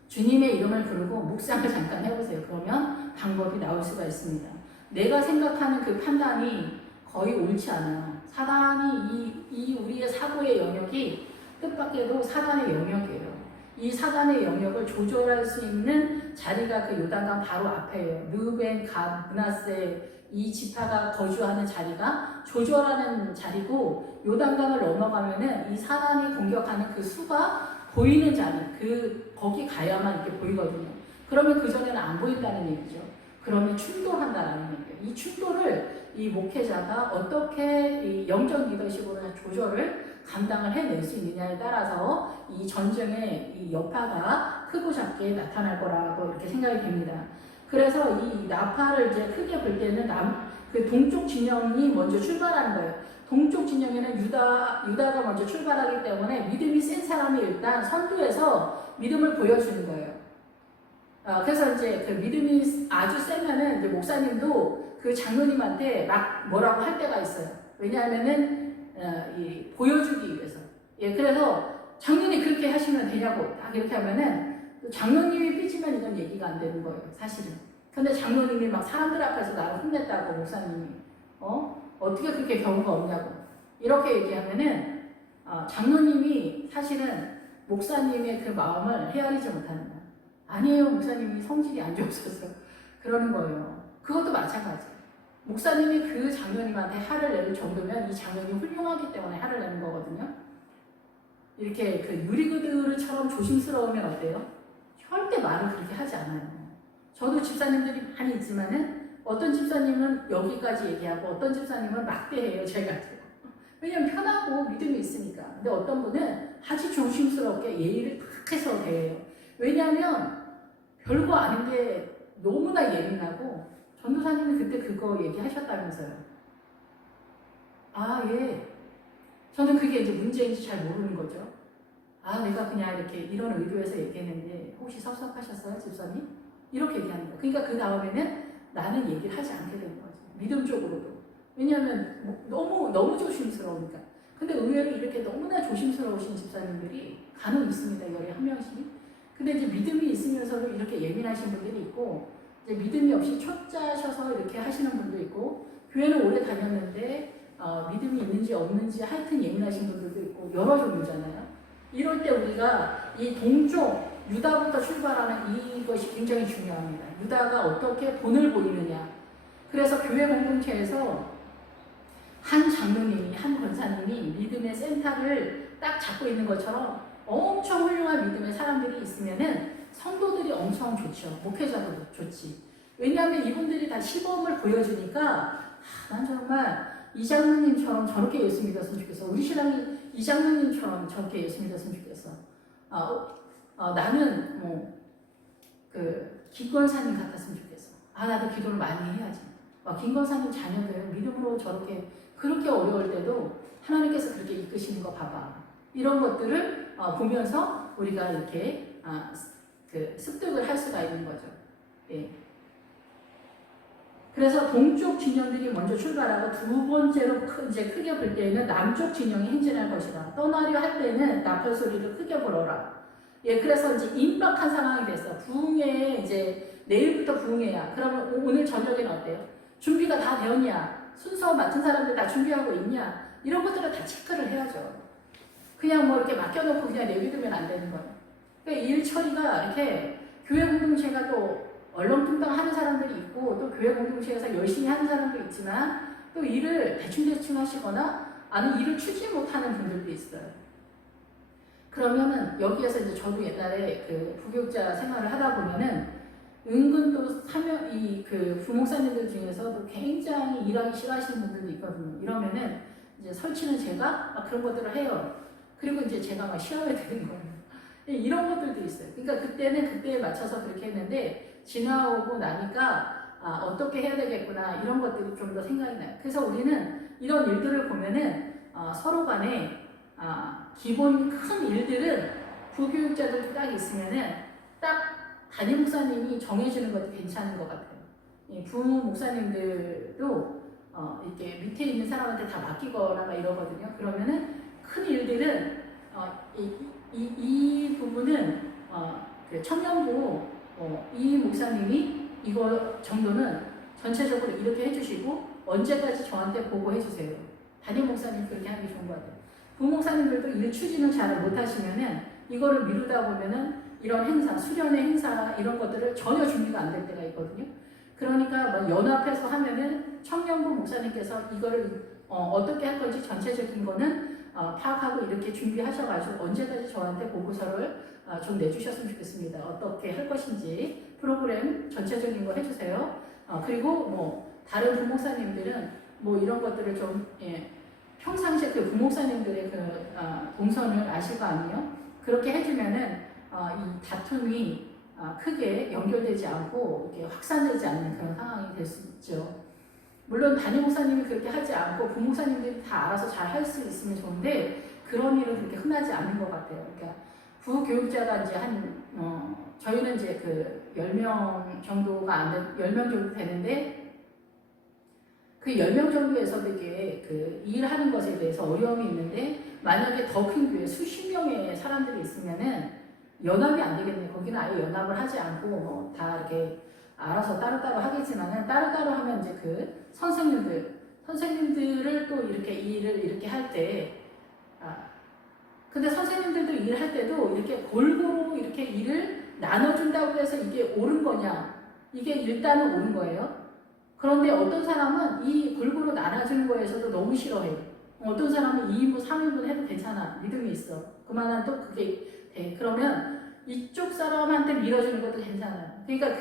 주님의 이름을 부르고 묵상을 잠깐 해보세요. 그러면 방법이 나올 수가 있습니다. 내가 생각하는 그 판단이 거의 옳지 않아요. 사단이 이 우리의 사고의 영역이 뜻밖에도 사단의 영역이에요. 이 사단의 영역을 조절할 수 있는 자리가 그 요단강 바로 앞에요. 르벤, 갓, 므낫세 이 지파가 거주하는 자리가 조절하는 자리고, 요단강을 넘어가면은 이 사단이 공격하는 그 수가 보이는 자리, 거기 가야만 이렇게 보이거든요. 그러면 그 전에는 안 보인다는 얘기죠. 그러면 충돌한다라는 얘기예요. 이 충돌을 이 목회자가 어떻게 이 영적 리더십으로 조절을 감당을 해낼 수 있느냐에 따라서 이 전쟁의 이 여파가 크고 작게 나타날 거라고 이렇게 생각이 됩니다. 그래서 이 나팔을 이제 크게 불 때는 그 동쪽 진영이 먼저 출발하는 거예요. 동쪽 진영에는 유다가 먼저 출발하기 때문에 믿음이 센 사람이 일단 선두에서 믿음을 보여주는 거예요. 그래서 이제 그 믿음이 아주 세면은 이제 목사님도 그 장로님한테 막 뭐라고 할 때가 있어요. 왜냐하면은 보여주기 위해서. 예, 그래서 장로님 그렇게 하시면 되냐고 딱 이렇게 하면은 장로님이 삐지면 이건 얘기가 안 되는 거예요, 사실은. 근데 장로님이 막 사람들 앞에서 나를 혼냈다고 목사님이 어떻게 그렇게 경우가 없냐고 이렇게 얘기하면은 장로님이 사실은 목사님의 그 마음을 헤아리지 못한다. 아니에요, 목사님이 성질이 안 좋으셔서 그러는 거예요. 그것도 마찬가지. 목사님이 그 장로님한테 화를 낼 정도면 이 장로님이 훌륭하기 때문에 화를 내는 거거든요. 이렇게 그 유리구두처럼 조심스러우면 어때요? 절대 말을 그렇게 하지 않아요. 저도 집사님들이 많이 있지만은 어떤 집사님은 여기까지 얘기하고 어떤 집사님은 막대해요, 제가. 왜냐면 편하고 믿음이 있으니까. 근데 어떤 분은 아주 조심스럽게 예의를 탁 해서 대해요. 왜냐하면 별거 아닌 게 너무나 예민하고, 전도사님이 그때 그거 얘기하셨다면서요. 예. 저는 그게 이제 문제인지 잘 모르는 거죠. 내가 그냥 이렇게 이런 의도에서 얘기했는데 혹시 섭섭하셨어요, 집사님? 이렇게 얘기하는 거예요. 그러니까 그 다음에는 나는 얘기를 하지 않게 되는 거죠. 믿음 쪽으로도. 왜냐하면 너무 조심스러우니까. 근데 의외로 이렇게 너무나 조심스러우신 집사님들이 간혹 있습니다. 열에 한 명씩. 근데 이제 믿음이 있으면서도 이렇게 예민하신 분들이 있고, 이제 믿음이 없이 초짜셔서 이렇게 하시는 분도 있고, 교회는 오래 다녔는데 믿음이 있는지 없는지 하여튼 예민하신 분들도 있고, 여러 종류잖아요. 이럴 때 우리가 이 동쪽 유다부터 출발하는 이것이 굉장히 중요합니다. 유다가 어떻게 본을 보이느냐. 그래서 교회 공동체에서 한 장로님이, 한 권사님이 믿음의 센터를 딱 잡고 있는 것처럼 엄청 훌륭한 믿음의 사람들이 있으면은 성도들이 엄청 좋죠. 목회자도 좋지. 왜냐하면 이분들이 다 시범을 보여주니까 난 정말 이 장로님처럼 저렇게 예수 믿었으면 좋겠어. 우리 신랑이 이 장로님처럼 저렇게 예수 믿었으면 좋겠어. 나는 김권사님 같았으면 좋겠어. 나도 기도를 많이 해야지. 김권사님 자녀들 믿음으로 그렇게 어려울 때도 하나님께서 그렇게 이끄시는 거 봐봐. 이런 것들을 보면서 우리가 이렇게 습득을 할 수가 있는 거죠. 예. 그래서 동쪽 진영들이 먼저 출발하고 두 번째로 이제 크게 불 때에는 남쪽 진영이 행진할 것이다. 떠나려 할 때는 나팔 소리를 크게 불어라. 예, 그래서 이제 임박한 상황이 됐어. 부흥회에 이제 내일부터 부흥회야. 그러면 오늘 저녁에는 어때요? 준비가 다 되었냐? 순서 맡은 사람들 다 준비하고 있냐? 이런 것들을 다 체크를 해야죠. 그냥 이렇게 맡겨놓고 그냥 내비두면 안 되는 거예요. 그러니까 일 처리가 이렇게 교회 공동체가 또 얼렁뚱땅 하는 사람들이 있고, 또 교회 공동체에서 열심히 하는 사람도 있지만, 또 일을 대충대충 하시거나 아니 일을 추지 못하는 분들도 있어요. 그러면은 여기에서 이제 저도 옛날에 그 부교육자 생활을 하다 보면은 은근 또 부목사님들 중에서도 굉장히 일하기 싫어하시는 분들도 있거든요. 이러면은 이제 설치는 제가 그런 것들을 해요. 그리고 이제 제가 막 쉬어야 되는 거예요. 이런 것들도 있어요. 그러니까 그때는 그때에 맞춰서 그렇게 했는데 지나오고 나니까 어떻게 해야 되겠구나 이런 것들이 좀 더 생각이 나요. 그래서 우리는 이런 일들을 보면은 서로 간에 기본 큰 일들은 부교육자들 딱 있으면은 딱 담임 목사님이 정해주는 것도 괜찮은 것 같아요. 부목사님들도 이렇게 밑에 있는 사람한테 다 맡기거나 막 이러거든요. 그러면은 큰 일들은 이 부분은 그 청년부 이 목사님이 이거 정도는 전체적으로 이렇게 해주시고 언제까지 저한테 보고해주세요. 담임 목사님 그렇게 하는 게 좋은 것 같아요. 부목사님들도 일 추진을 잘 못하시면은 이거를 미루다 보면은 이런 행사, 수련회 행사 이런 것들을 전혀 준비가 안 될 때가 있거든요. 그러니까 뭐 연합해서 하면은 청년부 목사님께서 이거를 어떻게 할 건지 전체적인 거는 파악하고 이렇게 준비하셔가지고 언제까지 저한테 보고서를 좀 내주셨으면 좋겠습니다. 어떻게 할 것인지 프로그램 전체적인 거 해주세요. 그리고 뭐 다른 부목사님들은 뭐 이런 것들을 좀 평상시에 그 부목사님들의 그 동선을 아실 거 아니에요? 그렇게 해주면은 이 다툼이 크게 연결되지 않고 이렇게 확산되지 않는 그런 상황이 될 수 있죠. 물론 담임 목사님이 그렇게 하지 않고 부목사님들이 다 알아서 잘 할 수 있으면 좋은데 그런 일은 그렇게 흔하지 않은 것 같아요. 그러니까 부교육자가 이제 저희는 이제 그 10명 정도가 안 돼, 10명 정도 되는데 그 10명 정도에서도 이게 그 일하는 것에 대해서 어려움이 있는데 만약에 더 큰 교회 수십 명의 사람들이 있으면은 연합이 안 되겠네. 거기는 아예 연합을 하지 않고 뭐 다 이렇게 알아서 따로따로 하겠지만은 따로따로 하면 이제 그 선생님들을 또 이렇게 일을 이렇게 할 때 근데 선생님들도 일을 할 때도 이렇게 골고루 이렇게 일을 나눠준다고 해서 이게 옳은 거냐? 이게 일단은 옳은 거예요. 그런데 어떤 사람은 이 골고루 나눠주는 거에서도 너무 싫어해요. 어떤 사람은 2인분, 3인분 해도 괜찮아. 믿음이 있어. 그만한 또 그게 돼. 그러면 이쪽 사람한테 밀어주는 것도 괜찮아요. 그러니까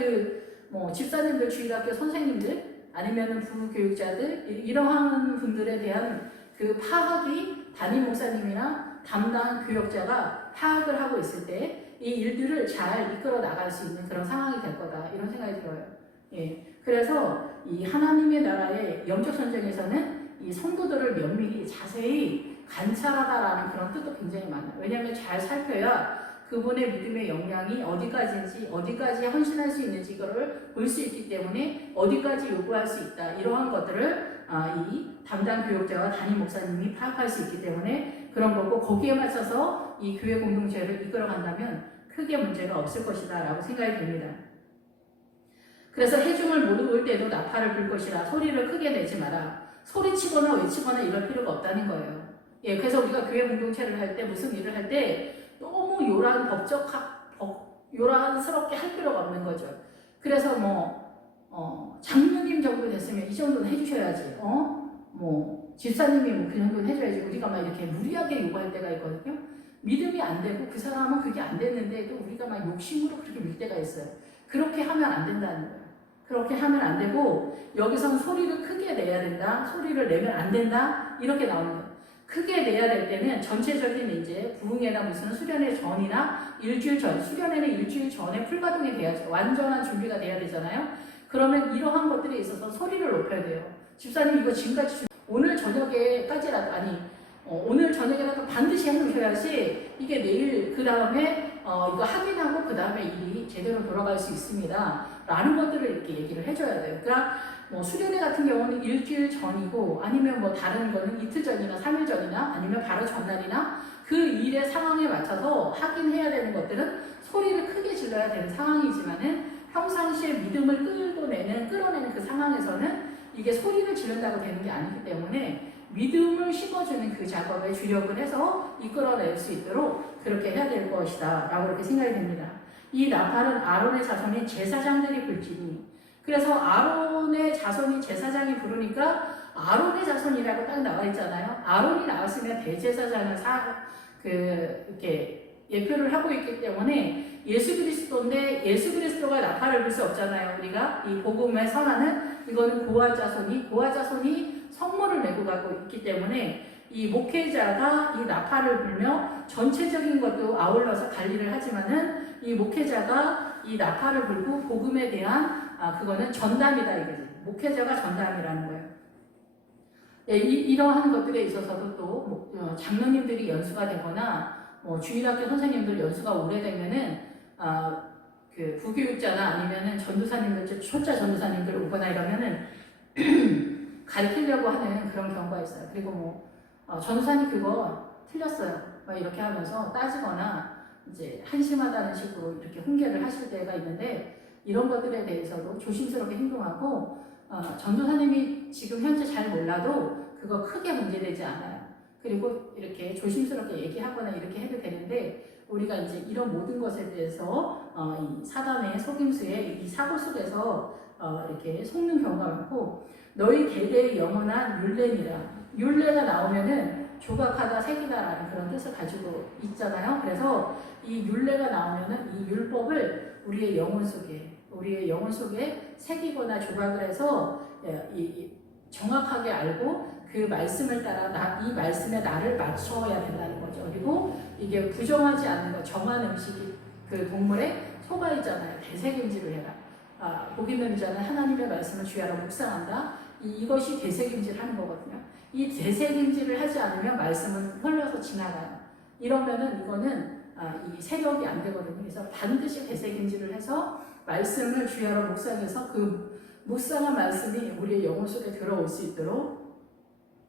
뭐 집사님들, 주일학교 선생님들, 아니면은 부교육자들, 이러한 분들에 대한 그 파악이 담임 목사님이나 담당 교역자가 파악을 하고 있을 때 이 일들을 잘 이끌어 나갈 수 있는 그런 상황이 될 거다. 이런 생각이 들어요. 그래서 이 하나님의 나라의 영적 전쟁에서는 이 성도들을 면밀히 자세히 관찰하다라는 그런 뜻도 굉장히 많아요. 왜냐하면 잘 살펴야 그분의 믿음의 역량이 어디까지인지, 어디까지 헌신할 수 있는지 이거를 볼 수 있기 때문에 어디까지 요구할 수 있다. 이러한 것들을 이 담당 교역자와 담임 목사님이 파악할 수 있기 때문에 그런 거고 거기에 맞춰서 이 교회 공동체를 이끌어 간다면 크게 문제가 없을 것이다 라고 생각이 됩니다. 그래서 해중을 모를 때도 나팔을 불 것이라 소리를 크게 내지 마라. 소리치거나 외치거나 이럴 필요가 없다는 거예요. 그래서 우리가 교회 공동체를 할 때 무슨 일을 할 때 너무 요란스럽게 할 필요가 없는 거죠. 그래서 장로님 정도 됐으면 이 정도는 해주셔야지. 집사님이 그 정도는 해줘야지. 우리가 막 이렇게 무리하게 요구할 때가 있거든요. 믿음이 안 되고 그 사람은 그게 안 됐는데 또 우리가 막 욕심으로 그렇게 밀 때가 있어요. 그렇게 하면 안 된다는 거예요. 그렇게 하면 안 되고 여기서는 소리를 크게 내야 된다. 소리를 내면 안 된다. 이렇게 나오는 거예요. 크게 내야 될 때는 전체적인 이제 부흥회나 무슨 수련회 전이나 일주일 전, 수련회는 일주일 전에 풀가동이 돼야죠. 완전한 준비가 돼야 되잖아요. 그러면 이러한 것들에 있어서 소리를 높여야 돼요. 집사님 이거 지금까지 오늘 저녁에까지라도 오늘 저녁에라도 반드시 해놓으셔야지 이게 내일 그 다음에 이거 확인하고 그 다음에 일이 제대로 돌아갈 수 있습니다. 라는 것들을 이렇게 얘기를 해줘야 돼요. 그러니까 수련회 같은 경우는 일주일 전이고 아니면 다른 거는 이틀 전이나 3일 전이나 아니면 바로 전날이나 그 일의 상황에 맞춰서 확인해야 되는 것들은 소리를 크게 질러야 되는 상황이지만은 평상시에 믿음을 끌어내는 그 상황에서는 이게 소리를 지른다고 되는 게 아니기 때문에 믿음을 심어주는 그 작업에 주력을 해서 이끌어낼 수 있도록 그렇게 해야 될 것이다 라고 이렇게 생각이 됩니다. 이 나팔은 아론의 자손인 제사장들이 불지니 그래서 아론의 자손이 제사장이 부르니까 아론의 자손이라고 딱 나와 있잖아요. 아론이 나왔으면 대제사장을 이렇게 예표를 하고 있기 때문에 예수 그리스도인데 예수 그리스도가 나팔을 불 수 없잖아요. 우리가 이 복음의 선언은 이거는 고아 자손이 성물을 메고 가고 있기 때문에 이 목회자가 이 나팔을 불며 전체적인 것도 아울러서 관리를 하지만은 이 목회자가 이 나팔을 불고 복음에 대한 그거는 전담이다 이거지. 목회자가 전담이라는 거예요. 이러한 것들에 있어서도 또 장로님들이 연수가 되거나 주일학교 선생님들 연수가 오래되면은 그 부교육자나 아니면은 전도사님들, 초짜 전도사님들 오거나 이러면은 가르치려고 하는 그런 경우가 있어요. 그리고 전도사님 그거 틀렸어요. 막 이렇게 하면서 따지거나 이제 한심하다는 식으로 이렇게 훈계를 하실 때가 있는데 이런 것들에 대해서도 조심스럽게 행동하고 전도사님이 지금 현재 잘 몰라도 그거 크게 문제되지 않아요. 그리고 이렇게 조심스럽게 얘기하거나 이렇게 해도 되는데 우리가 이제 이런 모든 것에 대해서 이 사단의 속임수에 이 사고 속에서 이렇게 속는 경우가 많고, 너희 대대의 영원한 율례니라. 율례가 나오면은 조각하다 새기다라는 그런 뜻을 가지고 있잖아요. 그래서 이 율례가 나오면은 이 율법을 우리의 영혼 속에 새기거나 조각을 해서 정확하게 알고 그 말씀을 따라 이 말씀에 나를 맞춰야 된다는 거죠. 그리고 이게 부정하지 않는 것, 정한 음식이 그 동물의 소가 있잖아요. 되새김질을 해라. 복 있는 자는 하나님의 말씀을 주야로 묵상한다. 이것이 되새김질 하는 거거든요. 이 되새김질을 하지 않으면 말씀은 흘러서 지나가요. 이러면은 이거는 이 세력이 안 되거든요. 그래서 반드시 되새김질을 해서 말씀을 주야로 묵상해서 그 묵상한 말씀이 우리의 영혼 속에 들어올 수 있도록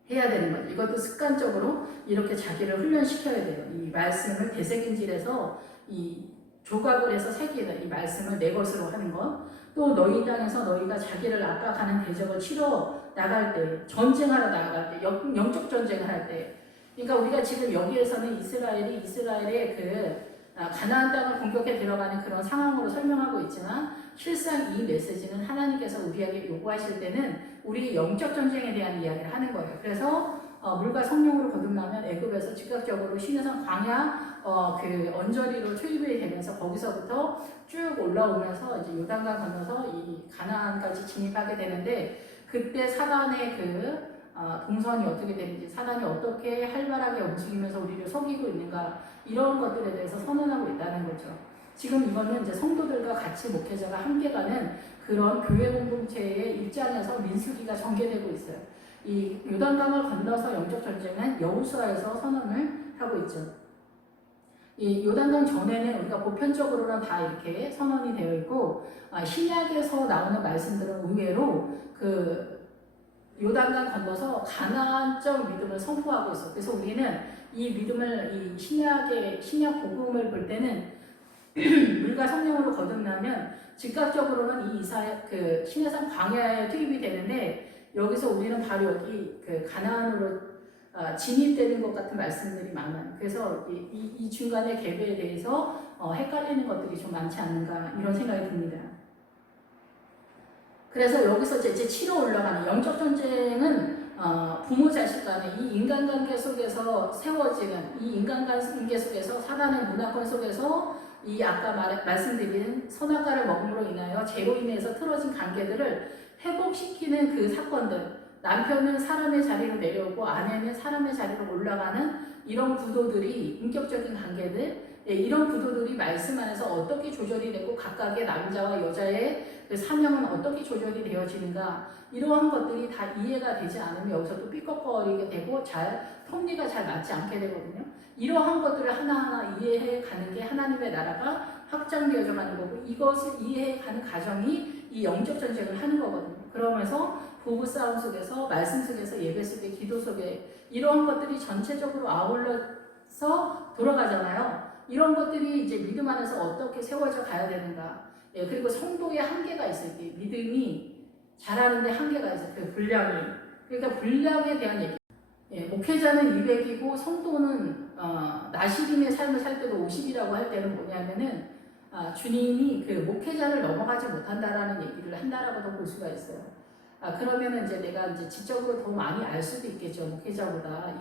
해야 되는 거죠. 이것도 습관적으로 이렇게 자기를 훈련시켜야 돼요. 이 말씀을 되새김질해서 이 조각을 해서 새기다. 이 말씀을 내 것으로 하는 것. 또 너희 땅에서 너희가 자기를 압박하는 대적을 치러 나갈 때, 전쟁하러 나갈 때, 영적 전쟁을 할 때, 그러니까 우리가 지금 여기에서는 이스라엘의 그 가나안 땅을 공격해 들어가는 그런 상황으로 설명하고 있지만, 실상 이 메시지는 하나님께서 우리에게 요구하실 때는 우리 영적 전쟁에 대한 이야기를 하는 거예요. 그래서 물과 성령으로 거듭나면 애굽에서 즉각적으로 시내산 광야 그 언저리로 투입이 되면서 거기서부터 쭉 올라오면서 이제 요단강 건너서 이 가나안까지 진입하게 되는데, 그때 사단의 그 동선이 어떻게 되는지, 사단이 어떻게 활발하게 움직이면서 우리를 속이고 있는가, 이런 것들에 대해서 선언하고 있다는 거죠. 지금 이거는 이제 성도들과 같이 목회자가 함께 가는 그런 교회 공동체의 입장에서 민수기가 전개되고 있어요. 이 요단강을 건너서 영적 전쟁은 여호수아에서 선언을 하고 있죠. 이 요단강 전에는 우리가 보편적으로는 다 이렇게 선언이 되어 있고, 신약에서 나오는 말씀들은 의외로 그 요단강 건너서 가나안적 믿음을 선포하고 있어. 그래서 우리는 이 믿음을, 이 신약 복음을 볼 때는 물과 성령으로 거듭나면 즉각적으로는 이 그 시내산 광야에 투입이 되는데, 여기서 우리는 바로 여기 그 가나안으로 진입되는 것 같은 말씀들이 많아요. 그래서 이 중간의 갭에 대해서 헷갈리는 것들이 좀 많지 않는가, 이런 생각이 듭니다. 그래서 여기서 이제 치러 올라가는 영적 전쟁은 부모 자식 간에 이 인간관계 속에서 세워지는, 이 인간관계 속에서 사단의 문화권 속에서 이 아까 말씀드린 선악과를 먹음으로 인하여 죄로 인해서 틀어진 관계들을 회복시키는 그 사건들, 남편은 사람의 자리로 내려오고 아내는 사람의 자리로 올라가는 이런 구도들이, 인격적인 관계들, 이런 구도들이 말씀 안에서 어떻게 조절이 되고 각각의 남자와 여자의 그 사명은 어떻게 조절이 되어지는가, 이러한 것들이 다 이해가 되지 않으면 여기서 또 삐걱거리게 되고 톱니가 잘 맞지 않게 되거든요. 이러한 것들을 하나하나 이해해 가는 게 하나님의 나라가 확장되어져 가는 거고, 이것을 이해해 가는 과정이 이 영적 전쟁을 하는 거거든요. 그러면서 부부 싸움 속에서, 말씀 속에서, 예배 속에, 기도 속에 이러한 것들이 전체적으로 아울러서 돌아가잖아요. 이런 것들이 이제 믿음 안에서 어떻게 세워져 가야 되는가. 그리고 성도의 한계가 있어요. 믿음이 자라는데 한계가 있어요. 그 분량이. 그러니까 분량에 대한 얘기. 목회자는 200이고 성도는 나시림의 삶을 살 때도 50이라고 할 때는 뭐냐면은 주님이 그 목회자를 넘어가지 못한다라는 얘기를 한다라고도 볼 수가 있어요. 그러면은 이제 내가 이제 지적으로 더 많이 알 수도 있겠죠. 목회자보다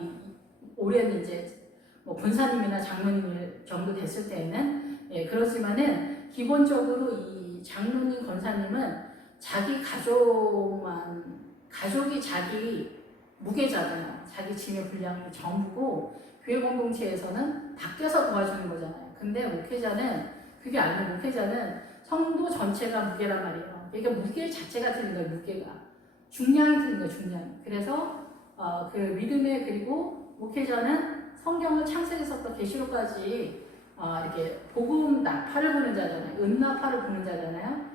올해는 이제 뭐 권사님이나 장로님 정도 됐을 때는. 그렇지만은 기본적으로 이 장로님, 권사님은 자기 가족이 자기 무게잖아요. 자기 짐의 분량이 전부고, 교회 공동체에서는 밖에서 도와주는 거잖아요. 근데 목회자는 그게 아니고, 목회자는 성도 전체가 무게란 말이에요. 그러니까 무게 자체가 틀린 거예요. 무게가 중량이 틀린 거예요. 중량. 그래서 그 믿음의, 그리고 목회자는 성경을 창세기서부터 계시록까지 이렇게 복음 나팔을 부는 자잖아요. 은나팔을 부는 자잖아요.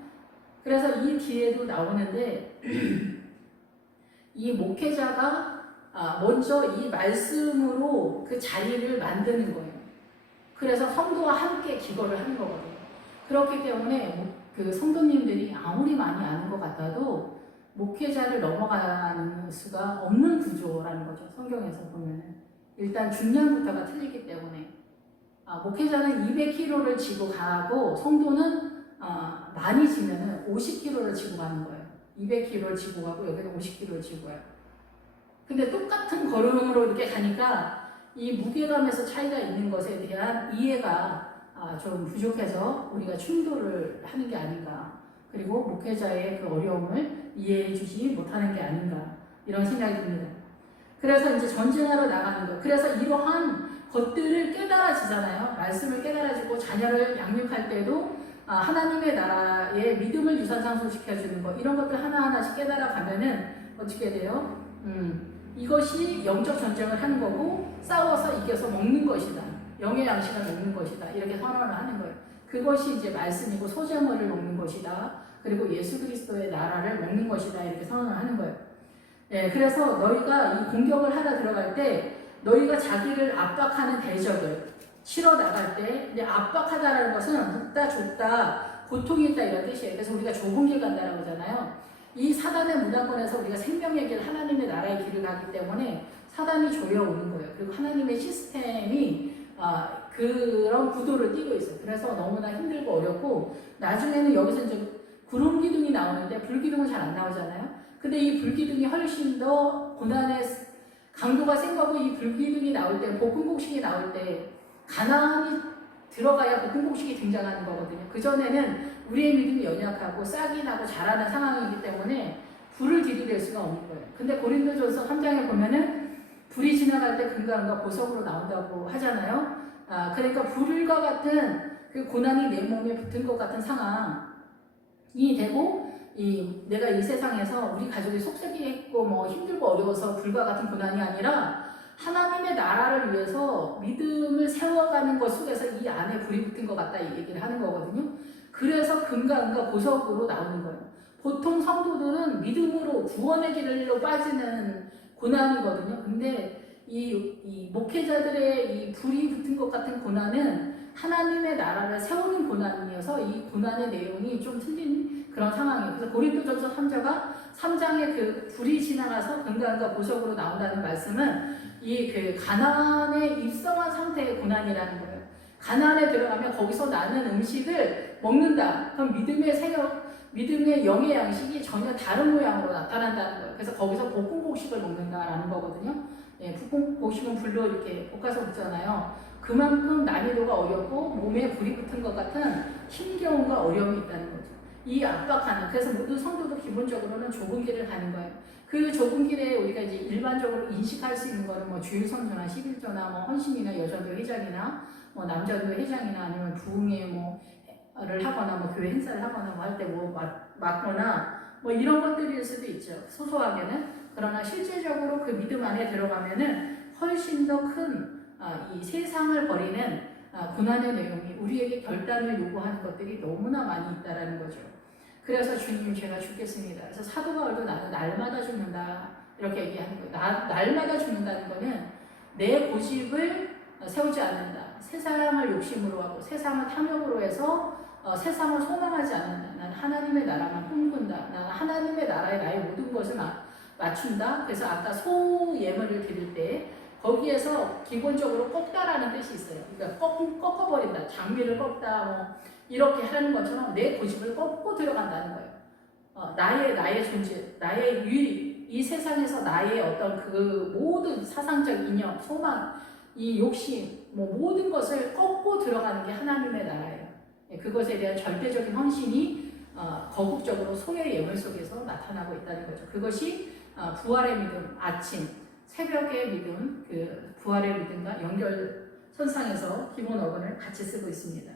그래서 이 뒤에도 나오는데 이 목회자가 먼저 이 말씀으로 그 자리를 만드는 거예요. 그래서 성도와 함께 기거를 하는 거거든요. 그렇기 때문에 그 성도님들이 아무리 많이 아는 것 같아도 목회자를 넘어가는 수가 없는 구조라는 거죠. 성경에서 보면은 일단 중량부터가 틀리기 때문에 목회자는 200kg를 지고 가고 성도는 많이 지면은 50kg를 지고 가는 거예요. 200kg를 지고 가고 여기는 50kg를 지고 가요. 근데 똑같은 걸음으로 이렇게 가니까 이 무게감에서 차이가 있는 것에 대한 이해가 좀 부족해서 우리가 충돌을 하는 게 아닌가. 그리고 목회자의 그 어려움을 이해해 주지 못하는 게 아닌가. 이런 생각이 듭니다. 그래서 이제 전쟁하러 나가는 거. 그래서 이러한 것들을 깨달아지잖아요. 말씀을 깨달아지고 자녀를 양육할 때도 하나님의 나라의 믿음을 유산상속시켜주는 것. 이런 것들 하나하나씩 깨달아가면은 어떻게 돼요? 이것이 영적 전쟁을 하는 거고 싸워서 이겨서 먹는 것이다. 영의 양식을 먹는 것이다. 이렇게 선언을 하는 거예요. 그것이 이제 말씀이고 소재물을 먹는 것이다. 그리고 예수 그리스도의 나라를 먹는 것이다. 이렇게 선언을 하는 거예요. 네, 그래서 너희가 이 공격을 하러 들어갈 때 너희가 자기를 압박하는 대적을 치러 나갈 때 이제 압박하다라는 것은 묻다 줬다 고통이 있다 이런 뜻이에요. 그래서 우리가 좁은 길 간다라고 하잖아요. 이 사단의 문화권에서 우리가 생명의 길, 하나님의 나라의 길을 가기 때문에 사단이 조여오는 거예요. 그리고 하나님의 시스템이 그런 구도를 띠고 있어요. 그래서 너무나 힘들고 어렵고 나중에는 여기서 이제 구름 기둥이 나오는데 불기둥은 잘 안 나오잖아요. 근데 이 불기둥이 훨씬 더 고난의 강도가 센 거고 이 불기둥이 나올 때 볶음곡식이 나올 때 가난이 들어가야 볶음곡식이 등장하는 거거든요. 그전에는 우리의 믿음이 연약하고 싹이 나고 자라는 상황이기 때문에 불을 들이댈 수가 없는 거예요. 근데 고린도전서 3장에 보면은 불이 지나갈 때 금강과 보석으로 나온다고 하잖아요. 그러니까 불과 같은 그 고난이 내 몸에 붙은 것 같은 상황이 되고 내가 이 세상에서 우리 가족이 속썩이했고 뭐 힘들고 어려워서 불과 같은 고난이 아니라 하나님의 나라를 위해서 믿음을 세워가는 것 속에서 이 안에 불이 붙은 것 같다 이 얘기를 하는 거거든요. 그래서 금과 은과 보석으로 나오는 거예요. 보통 성도들은 믿음으로 구원의 길로 빠지는 고난이거든요. 근데 이 목회자들의 이 불이 붙은 것 같은 고난은 하나님의 나라를 세우는 고난이어서 이 고난의 내용이 좀 틀린 그런 상황이에요. 그래서 고린도전서 3장에 그 불이 지나가서 금과 은과 보석으로 나온다는 말씀은 이 그 가나안에 입성한 상태의 고난이라는 거예요. 가나안에 들어가면 거기서 나는 음식을 먹는다. 그럼 믿음의 영의 양식이 전혀 다른 모양으로 나타난다는 거예요. 그래서 거기서 볶음곡식을 먹는다라는 거거든요. 예, 볶음곡식은 불로 이렇게 볶아서 먹잖아요. 그만큼 난이도가 어렵고 몸에 불이 붙은 것 같은 힘겨움과 어려움이 있다는 거죠. 이 압박하는, 그래서 모든 성도도 기본적으로는 좁은 길을 가는 거예요. 그 좁은 길에 우리가 이제 일반적으로 인식할 수 있는 거는 뭐 주일선교나 11조나 뭐 헌신이나 여전도 회장이나 뭐 남전도 회장이나 아니면 부흥회 뭐를 하거나 뭐 교회 행사를 하거나 뭐 할 때 뭐 맡거나 뭐 이런 것들일 수도 있죠. 소소하게는. 그러나 실질적으로 그 믿음 안에 들어가면은 훨씬 더 큰 이 세상을 버리는 고난의 내용이 우리에게 결단을 요구하는 것들이 너무나 많이 있다라는 거죠. 그래서 주님 제가 죽겠습니다. 그래서 사도 바울도 나는 날마다 죽는다 이렇게 얘기하는 거예요. 날마다 죽는다는 거는 내 고집을 세우지 않는다. 세상을 욕심으로 하고 세상을 탐욕으로 해서 세상을 소망하지 않는다. 나는 하나님의 나라만 꿈꾼다. 나는 하나님의 나라에 나의 모든 것을 맞춘다. 그래서 아까 소예물을 드릴 때 거기에서 기본적으로 꺾다라는 뜻이 있어요. 그러니까 꺾어버린다. 장미를 꺾다 뭐 이렇게 하는 것처럼 내 고집을 꺾고 들어간다는 거예요. 나의 존재, 나의 이 세상에서 나의 어떤 그 모든 사상적 이념, 소망, 이 욕심, 뭐 모든 것을 꺾고 들어가는 게 하나님의 나라예요. 그것에 대한 절대적인 헌신이 거국적으로 소의 예물 속에서 나타나고 있다는 거죠. 그것이 부활의 믿음, 아침, 새벽의 믿음, 그 부활의 믿음과 연결선상에서 기본 어근을 같이 쓰고 있습니다.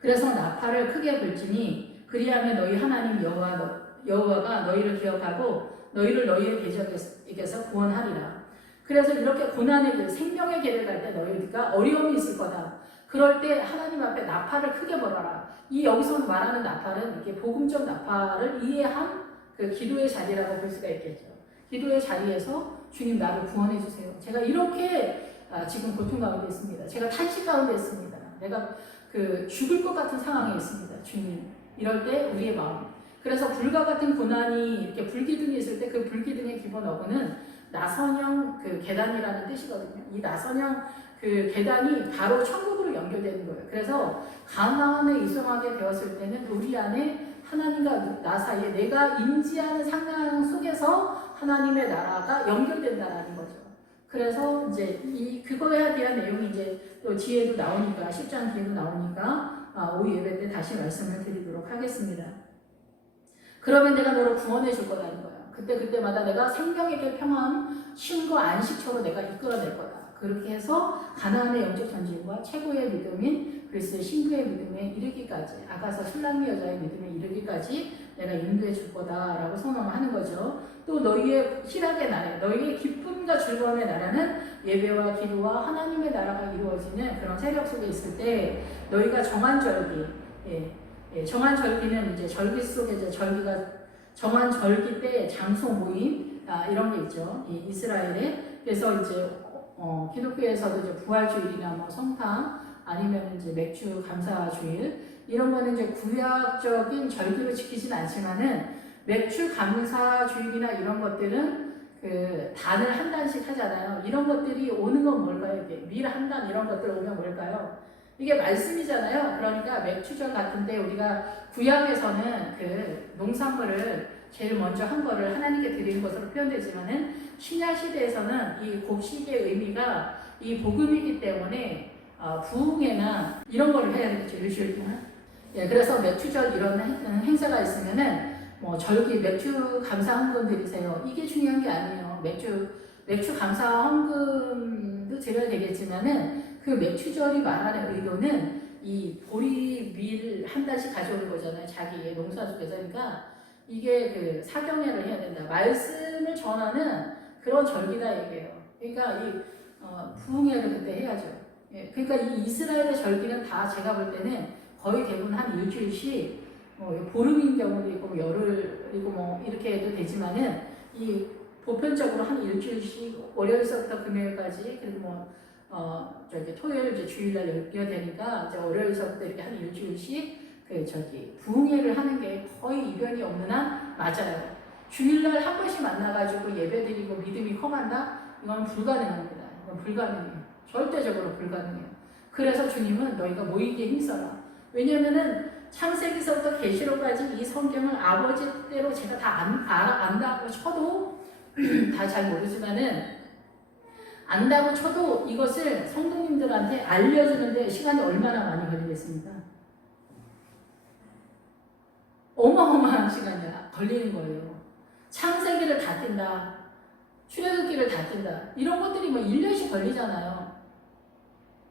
그래서 나팔을 크게 불지니 그리하면 너희 하나님 여호와가 너희를 기억하고 너희를 너희의 대적에게서 구원하리라. 그래서 이렇게 고난의 길, 생명의 길을 갈 때 너희가 어려움이 있을 거다. 그럴 때 하나님 앞에 나팔을 크게 벌어라. 이 여기서 말하는 나팔은 이게 복음적 나팔을 이해한 그 기도의 자리라고 볼 수가 있겠죠. 기도의 자리에서 주님 나를 구원해 주세요. 제가 이렇게 지금 고통 가운데 있습니다. 제가 탄식 가운데 있습니다. 내가 그 죽을 것 같은 상황에 있습니다. 주님. 이럴 때 우리의 마음. 그래서 불과 같은 고난이 이렇게 불기둥이 있을 때 그 불기둥의 기본 어근은 나선형 그 계단이라는 뜻이거든요. 이 나선형 그 계단이 바로 천국으로 연결되는 거예요. 그래서 가나안에 이송하게 되었을 때는 우리 안에 하나님과 나 사이에 내가 인지하는 상황 속에서 하나님의 나라가 연결된다라는 거죠. 그래서 이제 그거에 대한 내용이 이제 또 뒤에도 나오니까 10장 뒤에도 나오니까 오후 예배 때 다시 말씀을 드리도록 하겠습니다. 그러면 내가 너를 구원해 줄 거라는 거예요. 그때마다 내가 생명에게 평안, 쉼과 안식처로 내가 이끌어낼 거다. 그렇게 해서 가나안의 영적 전쟁과 최고의 믿음인 그리스도의 신부의 믿음에 이르기까지, 아가서 술람미 여자의 믿음에 이르기까지 내가 인도해 줄 거다라고 선언하는 거죠. 또 너희의 희락의 나라, 너희의 기쁨과 즐거움의 나라는 예배와 기도와 하나님의 나라가 이루어지는 그런 세력 속에 있을 때 너희가 정한 절기, 정한 절기는 이제 절기 속에 이제 절기가 정한 절기 때 장소 모임 이런 게 있죠. 이 이스라엘에. 그래서 이제 기독교에서도 이제 부활주일이나 뭐 성탄 아니면 이제 맥주 감사주일 이런 거는 이제 구약적인 절기로 지키진 않지만은 맥주 감사주일이나 이런 것들은 그 단을 한 단씩 하잖아요. 이런 것들이 오는 건 뭘까요? 이게 밀 한 단 이런 것들 오면 뭘까요? 이게 말씀이잖아요. 그러니까 맥주절 같은데 우리가 구약에서는 그 농산물을 제일 먼저 한 거를 하나님께 드리는 것으로 표현되지만은 신약 시대에서는 이 곡식의 의미가 이 복음이기 때문에 부흥회나 이런 거를 해야 되겠죠. 일주일 동안. 예, 그래서 맥주절 이런 행사가 있으면은 뭐 절기 맥주 감사 헌금 드리세요. 이게 중요한 게 아니에요. 맥주 감사 헌금도 드려야 되겠지만은 그 맥주절이 말하는 의도는 이 보리 밀 한 단씩 가져오는 거잖아요. 자기의 농사 속에서. 그러니까 이게 그 사경회를 해야 된다. 말씀을 전하는 그런 절기다 얘기예요. 그러니까 이 부흥회를 그때 해야죠. 예, 그러니까 이 이스라엘의 절기는 다 제가 볼 때는 거의 대부분 한 일주일씩 보름인 경우도 있고 뭐 열흘이고 뭐 이렇게 해도 되지만은 이 보편적으로 한 일주일씩 월요일서부터 금요일까지 그리고 뭐 저기 토요일 이제 주일날 열기가 되니까 이제 월요일서부터 이렇게 한 일주일씩 그 저기 부흥회를 하는 게 거의 이변이 없는 한 맞아요. 주일날 한 번씩 만나가지고 예배드리고 믿음이 커간다? 이건 불가능합니다. 이건 불가능해요. 절대적으로 불가능해요. 그래서 주님은 너희가 모이기에 힘써라. 왜냐면은 창세기서부터 계시록까지 이 성경을 아버지대로 제가 다 안다고 쳐도 다 잘 모르지만은 안다고 쳐도 이것을 성도님들한테 알려주는데 시간이 얼마나 많이 걸리겠습니까? 어마어마한 시간이 걸리는 거예요. 창세기를 다 뜬다. 출애굽기를 다 뜬다. 이런 것들이 뭐 1년씩 걸리잖아요.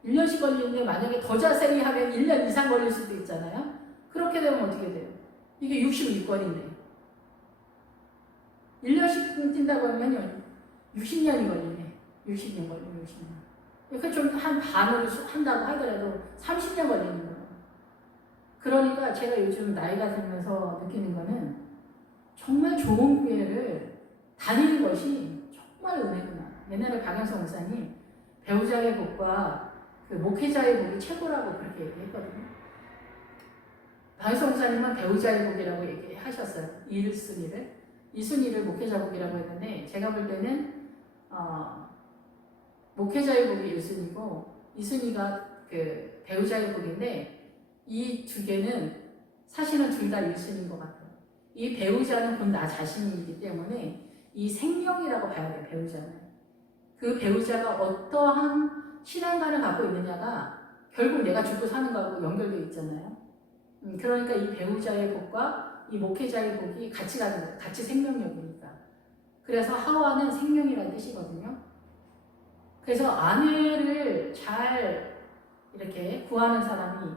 1년씩 걸리는데 만약에 더 자세히 하면 1년 이상 걸릴 수도 있잖아요. 그렇게 되면 어떻게 돼요? 이게 66권인데 1년씩 뛴다고 하면 60년이 걸리네. 60년 걸리네. 60년. 그러니까 좀 한 반으로 한다고 하더라도 30년 걸리는 거예요. 그러니까 제가 요즘 나이가 들면서 느끼는 거는 정말 좋은 교회를 다니는 것이 정말 은혜구나. 옛날에 박영성 목사님 배우자의 복과 그 목회자의 복이 최고라고 그렇게 얘기했거든요. 박영성 목사님은 배우자의 복이라고 얘기하셨어요. 1순위를. 2순위를 목회자 복이라고 했는데 제가 볼 때는 목회자의 복이 1순위고 2순위가 그 배우자의 복인데 이 두 개는 사실은 둘 다 1순위인 것 같아요. 이 배우자는 곧 나 자신이기 때문에 이 생명이라고 봐야 돼요. 배우자는. 그 배우자가 어떠한 신앙관을 갖고 있느냐가 결국 내가 죽고 사는 거하고 연결되어 있잖아요. 그러니까 이 배우자의 복과 이 목회자의 복이 같이 가는 거예요. 같이 생명력이니까. 그래서 하와는 생명이라는 뜻이거든요. 그래서 아내를 잘 이렇게 구하는 사람이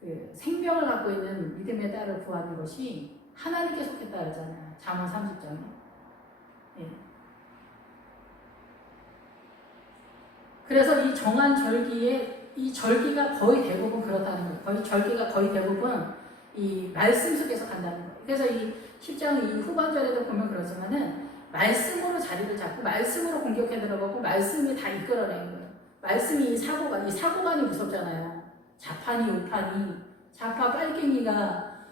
그 생명을 갖고 있는 믿음의 딸을 구하는 것이 하나님께 속했다 그러잖아요. 잠언 30장에. 예. 그래서 이 정한 절기에 이 절기가 거의 대부분 그렇다는 거예요. 거의 절기가 거의 대부분 이 말씀 속에서 간다는 거예요. 그래서 이 10장 이 후반절에도 보면 그러지만은 말씀으로 자리를 잡고 말씀으로 공격해 들어가고 말씀이 다 이끌어내는 거예요. 말씀이 이 사고관이 무섭잖아요. 자판이 우판이 자파 빨갱이가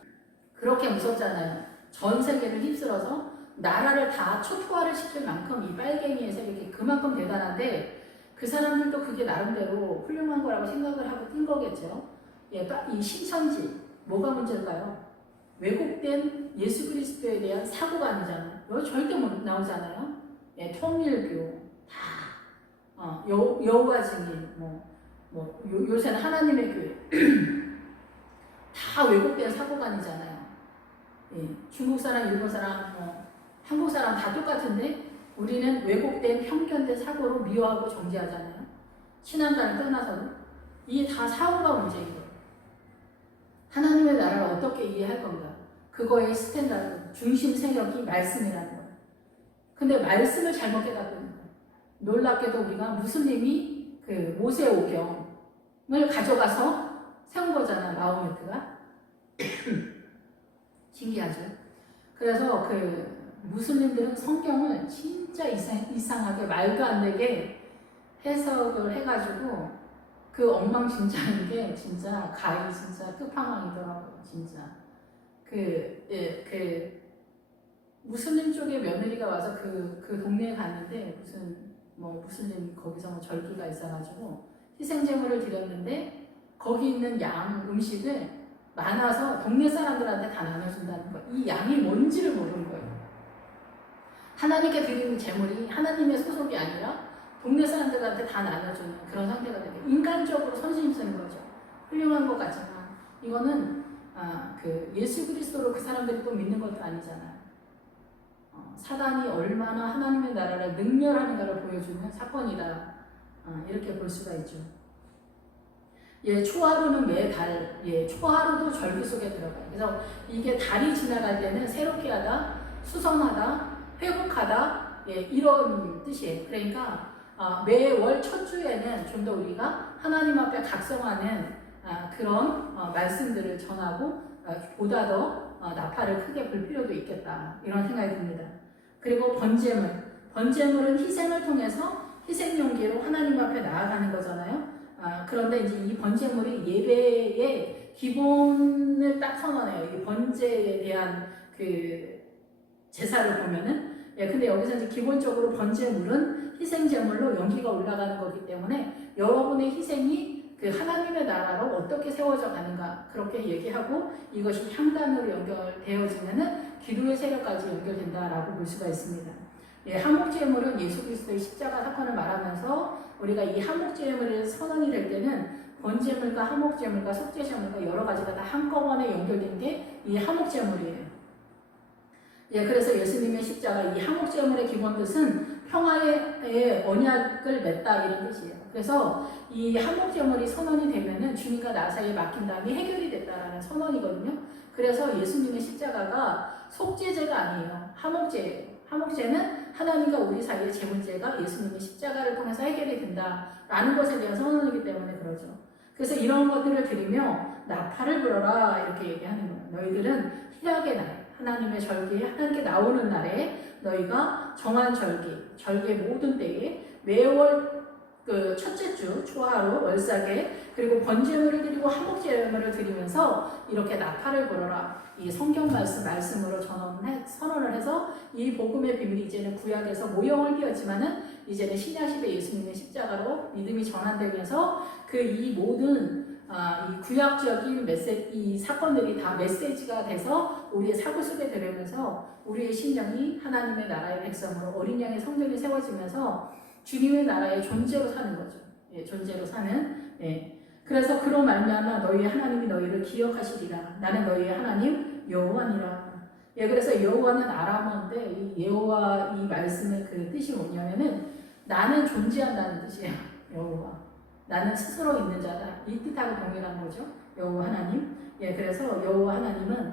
그렇게 무섭잖아요. 전 세계를 휩쓸어서 나라를 다 초토화를 시킬 만큼 이 빨갱이의 세력이 그만큼 대단한데 그 사람들도 그게 나름대로 훌륭한 거라고 생각을 하고 뛴 거겠죠. 예, 이 신천지 뭐가 문제일까요? 왜곡된 예수 그리스도에 대한 사고가 아니잖아요. 이거 절대 못 나오잖아요. 예, 통일교 다 여호와 증인 요새는 하나님의 교회 다 왜곡된 사고관이잖아요. 예, 중국 사람, 일본 사람, 한국 사람 다 똑같은데 우리는 왜곡된 편견된 사고로 미워하고 정죄하잖아요. 신앙관을 떠나서도 이게 다 사고가 문제인 거예요. 하나님의 나라를 어떻게 이해할 건가? 그거의 스탠다드, 중심 세력이 말씀이라는 거예요. 근데 말씀을 잘못 깨닫고 있는 거예요. 놀랍게도 우리가 무슬림이 그 모세오경을 가져가서 세운 거잖아요. 마호메트가. 신기하죠? 그래서 그 무슬림들은 성경을 진짜 이상하게 말도 안 되게 해석을 해가지고 그 엉망진창인 게 진짜 가히 진짜 끝판왕이더라고요. 진짜 그 무슬림 쪽에 며느리가 와서 그 동네에 갔는데 무슨 무슬림 거기서 절기가 있어가지고 희생제물을 드렸는데 거기 있는 양 음식을 많아서 동네 사람들한테 다 나눠준다는 거예요. 이 양이 뭔지를 모르는 거예요. 하나님께 드리는 제물이 하나님의 소속이 아니라 동네 사람들한테 다 나눠주는 그런 상태가 되게 인간적으로 선심 쓰는 거죠. 훌륭한 것 같지만 이거는 그 예수 그리스도로 그 사람들이 또 믿는 것도 아니잖아요. 사단이 얼마나 하나님의 나라를 능멸하는가를 보여주는 사건이다. 이렇게 볼 수가 있죠. 예, 초하루는 매달, 초하루도 절기 속에 들어가요. 그래서 이게 달이 지나갈 때는 새롭게 하다, 수선하다, 회복하다, 이런 뜻이에요. 그러니까 매월 첫 주에는 좀 더 우리가 하나님 앞에 각성하는 그런 말씀들을 전하고 보다 더 나팔을 크게 불 필요도 있겠다. 이런 생각이 듭니다. 그리고 번제물은 희생을 통해서 희생용기로 하나님 앞에 나아가는 거잖아요. 그런데 이제 이 번제물이 예배의 기본을 딱 선언해요. 이 번제에 대한 그 제사를 보면은 근데 여기서 이제 기본적으로 번제물은 희생제물로 연기가 올라가는 거기 때문에 여러분의 희생이 그 하나님의 나라로 어떻게 세워져 가는가 그렇게 얘기하고 이것이 향단으로 연결되어지면은 기도의 세력까지 연결된다라고 볼 수가 있습니다. 한목제물은 예수 그리스도의 십자가 사건을 말하면서 우리가 이 한목제물이 선언이 될 때는 번제물과 한목제물과 속죄제물과 여러 가지가 다 한꺼번에 연결된 게 이 한목제물이에요. 그래서 예수님의 십자가 이 한목제물의 기본 뜻은 평화의 언약을 맺다 이런 뜻이에요. 그래서 이 한목제물이 선언이 되면은 주님과 나 사이에 맡긴 다음에 해결이 됐다라는 선언이거든요. 그래서 예수님의 십자가가 속죄제가 아니에요. 한목제예요. 한목제는 하나님과 우리 사이의 제 문제가 예수님의 십자가를 통해서 해결이 된다라는 것에 대한 선언이기 때문에 그러죠. 그래서 이런 것들을 드리며 나팔을 불어라 이렇게 얘기하는 거예요. 너희들은 희락의 날, 하나님의 절기, 하나님께 나오는 날에 너희가 정한 절기의 모든 때에 매월 그 첫째 주 초하루 월삭에 그리고 번제물을 드리고 한목제물을 드리면서 이렇게 나팔을 불어라. 이 성경 말씀으로 선언을 해서 이 복음의 비밀이 이제는 구약에서 모형을 띄었지만은 이제는 신약 시대 예수님의 십자가로 믿음이 전환되면서 그 이 모든 이 구약적인 이 사건들이 다 메시지가 돼서 우리의 사고 속에 들으면서 우리의 심령이 하나님의 나라의 백성으로 어린 양의 성전이 세워지면서 주님의 나라의 존재로 사는 거죠. 존재로 사는. 그래서 그로 말미암아 너희의 하나님이 너희를 기억하시리라. 나는 너희의 하나님 여호와니라. 그래서 여호와는 아람어인데 이 여호와 이 말씀의 그 뜻이 뭐냐면은 나는 존재한다는 뜻이에요. 여호와. 나는 스스로 있는 자다. 이 뜻하고 동일한 거죠. 여호와 하나님. 그래서 여호와 하나님은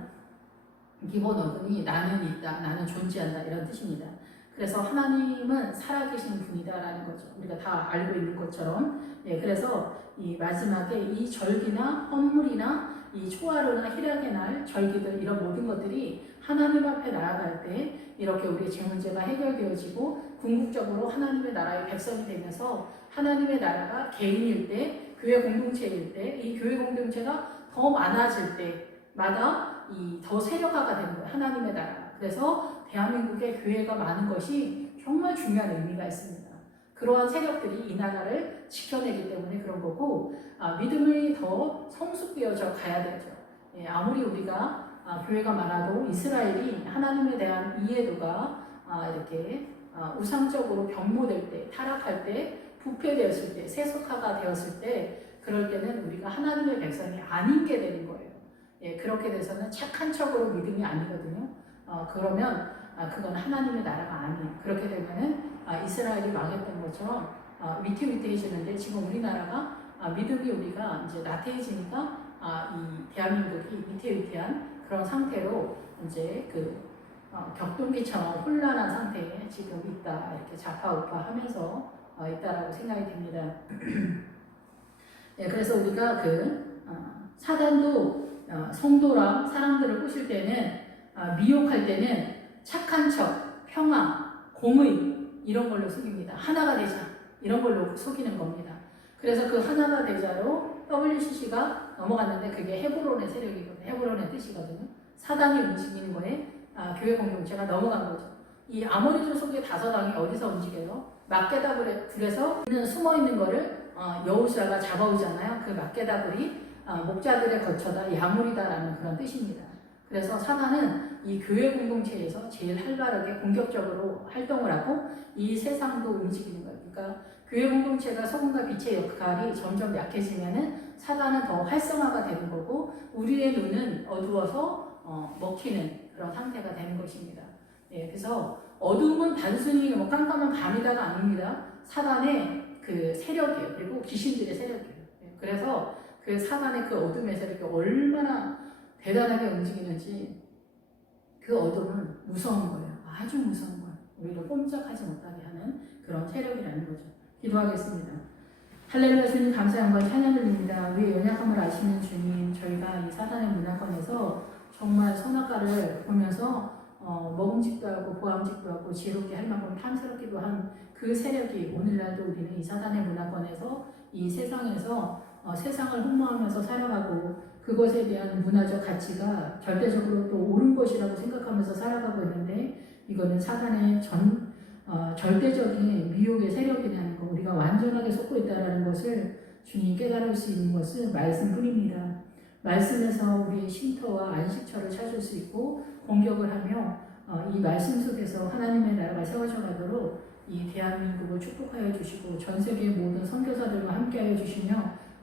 기본 어근이 나는 있다, 나는 존재한다 이런 뜻입니다. 그래서 하나님은 살아계신 분이다라는 거죠. 우리가 다 알고 있는 것처럼. 그래서 이 마지막에 이 절기나 헌물이나 이 초하루나 희락의 날, 절기들 이런 모든 것들이 하나님 앞에 나아갈 때 이렇게 우리의 제 문제가 해결되어지고 궁극적으로 하나님의 나라의 백성이 되면서 하나님의 나라가 개인일 때, 교회 공동체일 때, 이 교회 공동체가 더 많아질 때마다 더 세력화가 되는 거예요. 하나님의 나라. 그래서 대한민국의 교회가 많은 것이 정말 중요한 의미가 있습니다. 그러한 세력들이 이 나라를 지켜내기 때문에 그런 거고 믿음이 더 성숙되어져 가야 되죠. 예, 아무리 우리가 교회가 많아도 이스라엘이 하나님에 대한 이해도가 이렇게 우상적으로 변모될 때, 타락할 때, 부패되었을 때, 세속화가 되었을 때 그럴 때는 우리가 하나님의 백성이 아닌 게 되는 거예요. 예, 그렇게 돼서는 착한 척으로 믿음이 아니거든요. 그러면 그건 하나님의 나라가 아니에요. 그렇게 되면은 이스라엘이 망했던 것처럼 위태위태해지는데 지금 우리나라가 믿음이 우리가 이제 나태해지니까 이 대한민국이 위태위태한 그런 상태로 이제 격동기처럼 혼란한 상태에 지금 있다. 이렇게 좌파우파하면서 있다라고 생각이 됩니다. 네, 그래서 우리가 사단도 성도랑 사람들을 꼬실 때는 미혹할 때는 착한 척, 평화, 공의 이런 걸로 속입니다. 하나가 되자 이런 걸로 속이는 겁니다. 그래서 그 하나가 되자로 WCC가 넘어갔는데 그게 헤브론의 세력이거든요. 헤브론의 뜻이거든요. 사단이 움직이는 거에 교회 공동체가 넘어간 거죠. 이 아모리족 속의 다서당이 어디서 움직여요? 막게다 굴에서 숨어 있는 거를 여호수아가 잡아오잖아요. 그 막게다 굴이 목자들의 거처다, 야물이다라는 그런 뜻입니다. 그래서 사단은 이 교회 공동체에서 제일 활발하게 공격적으로 활동을 하고 이 세상도 움직이는 거예요. 그러니까 교회 공동체가 소금과 빛의 역할이 점점 약해지면은 사단은 더 활성화가 되는 거고 우리의 눈은 어두워서 먹히는 그런 상태가 되는 것입니다. 예, 그래서 어둠은 단순히 깜깜한 밤이다가 아닙니다. 사단의 그 세력이에요. 그리고 귀신들의 세력이에요. 예, 그래서 그 사단의 그 어둠의 세력이 얼마나 대단하게 움직이는지 그 어둠은 무서운 거예요. 아주 무서운 거예요. 우리를 꼼짝하지 못하게 하는 그런 세력이라는 거죠. 기도하겠습니다. 할렐루야. 주님 감사 영광 찬양 드립니다. 우리의 연약함을 아시는 주님, 저희가 이 사단의 문화권에서 정말 선악과를 보면서 먹음직도 하고 보암직도 하고 지혜롭게 할 만큼 탐스럽기도 한 그 세력이 오늘날도 우리는 이 사단의 문화권에서 이 세상에서 세상을 흠모하면서 살아가고 그것에 대한 문화적 가치가 절대적으로 또 옳은 것이라고 생각하면서 살아가고 있는데 이거는 사단의 절대적인 미혹의 세력이라는 거 우리가 완전하게 속고 있다는 것을 주님 깨달을 수 있는 것은 말씀뿐입니다. 말씀에서 우리의 쉼터와 안식처를 찾을 수 있고 공격을 하며 이 말씀 속에서 하나님의 나라가 세워져 가도록 이 대한민국을 축복하여 주시고 전 세계 모든 선교사들과 함께하여 주시며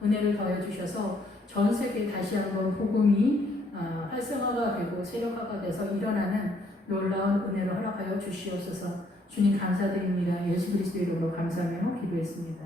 은혜를 더해 주셔서 전 세계에 다시 한번 복음이 활성화가 되고 세력화가 돼서 일어나는 놀라운 은혜를 허락하여 주시옵소서. 주님 감사드립니다. 예수 그리스도 이름으로 감사하며 기도했습니다.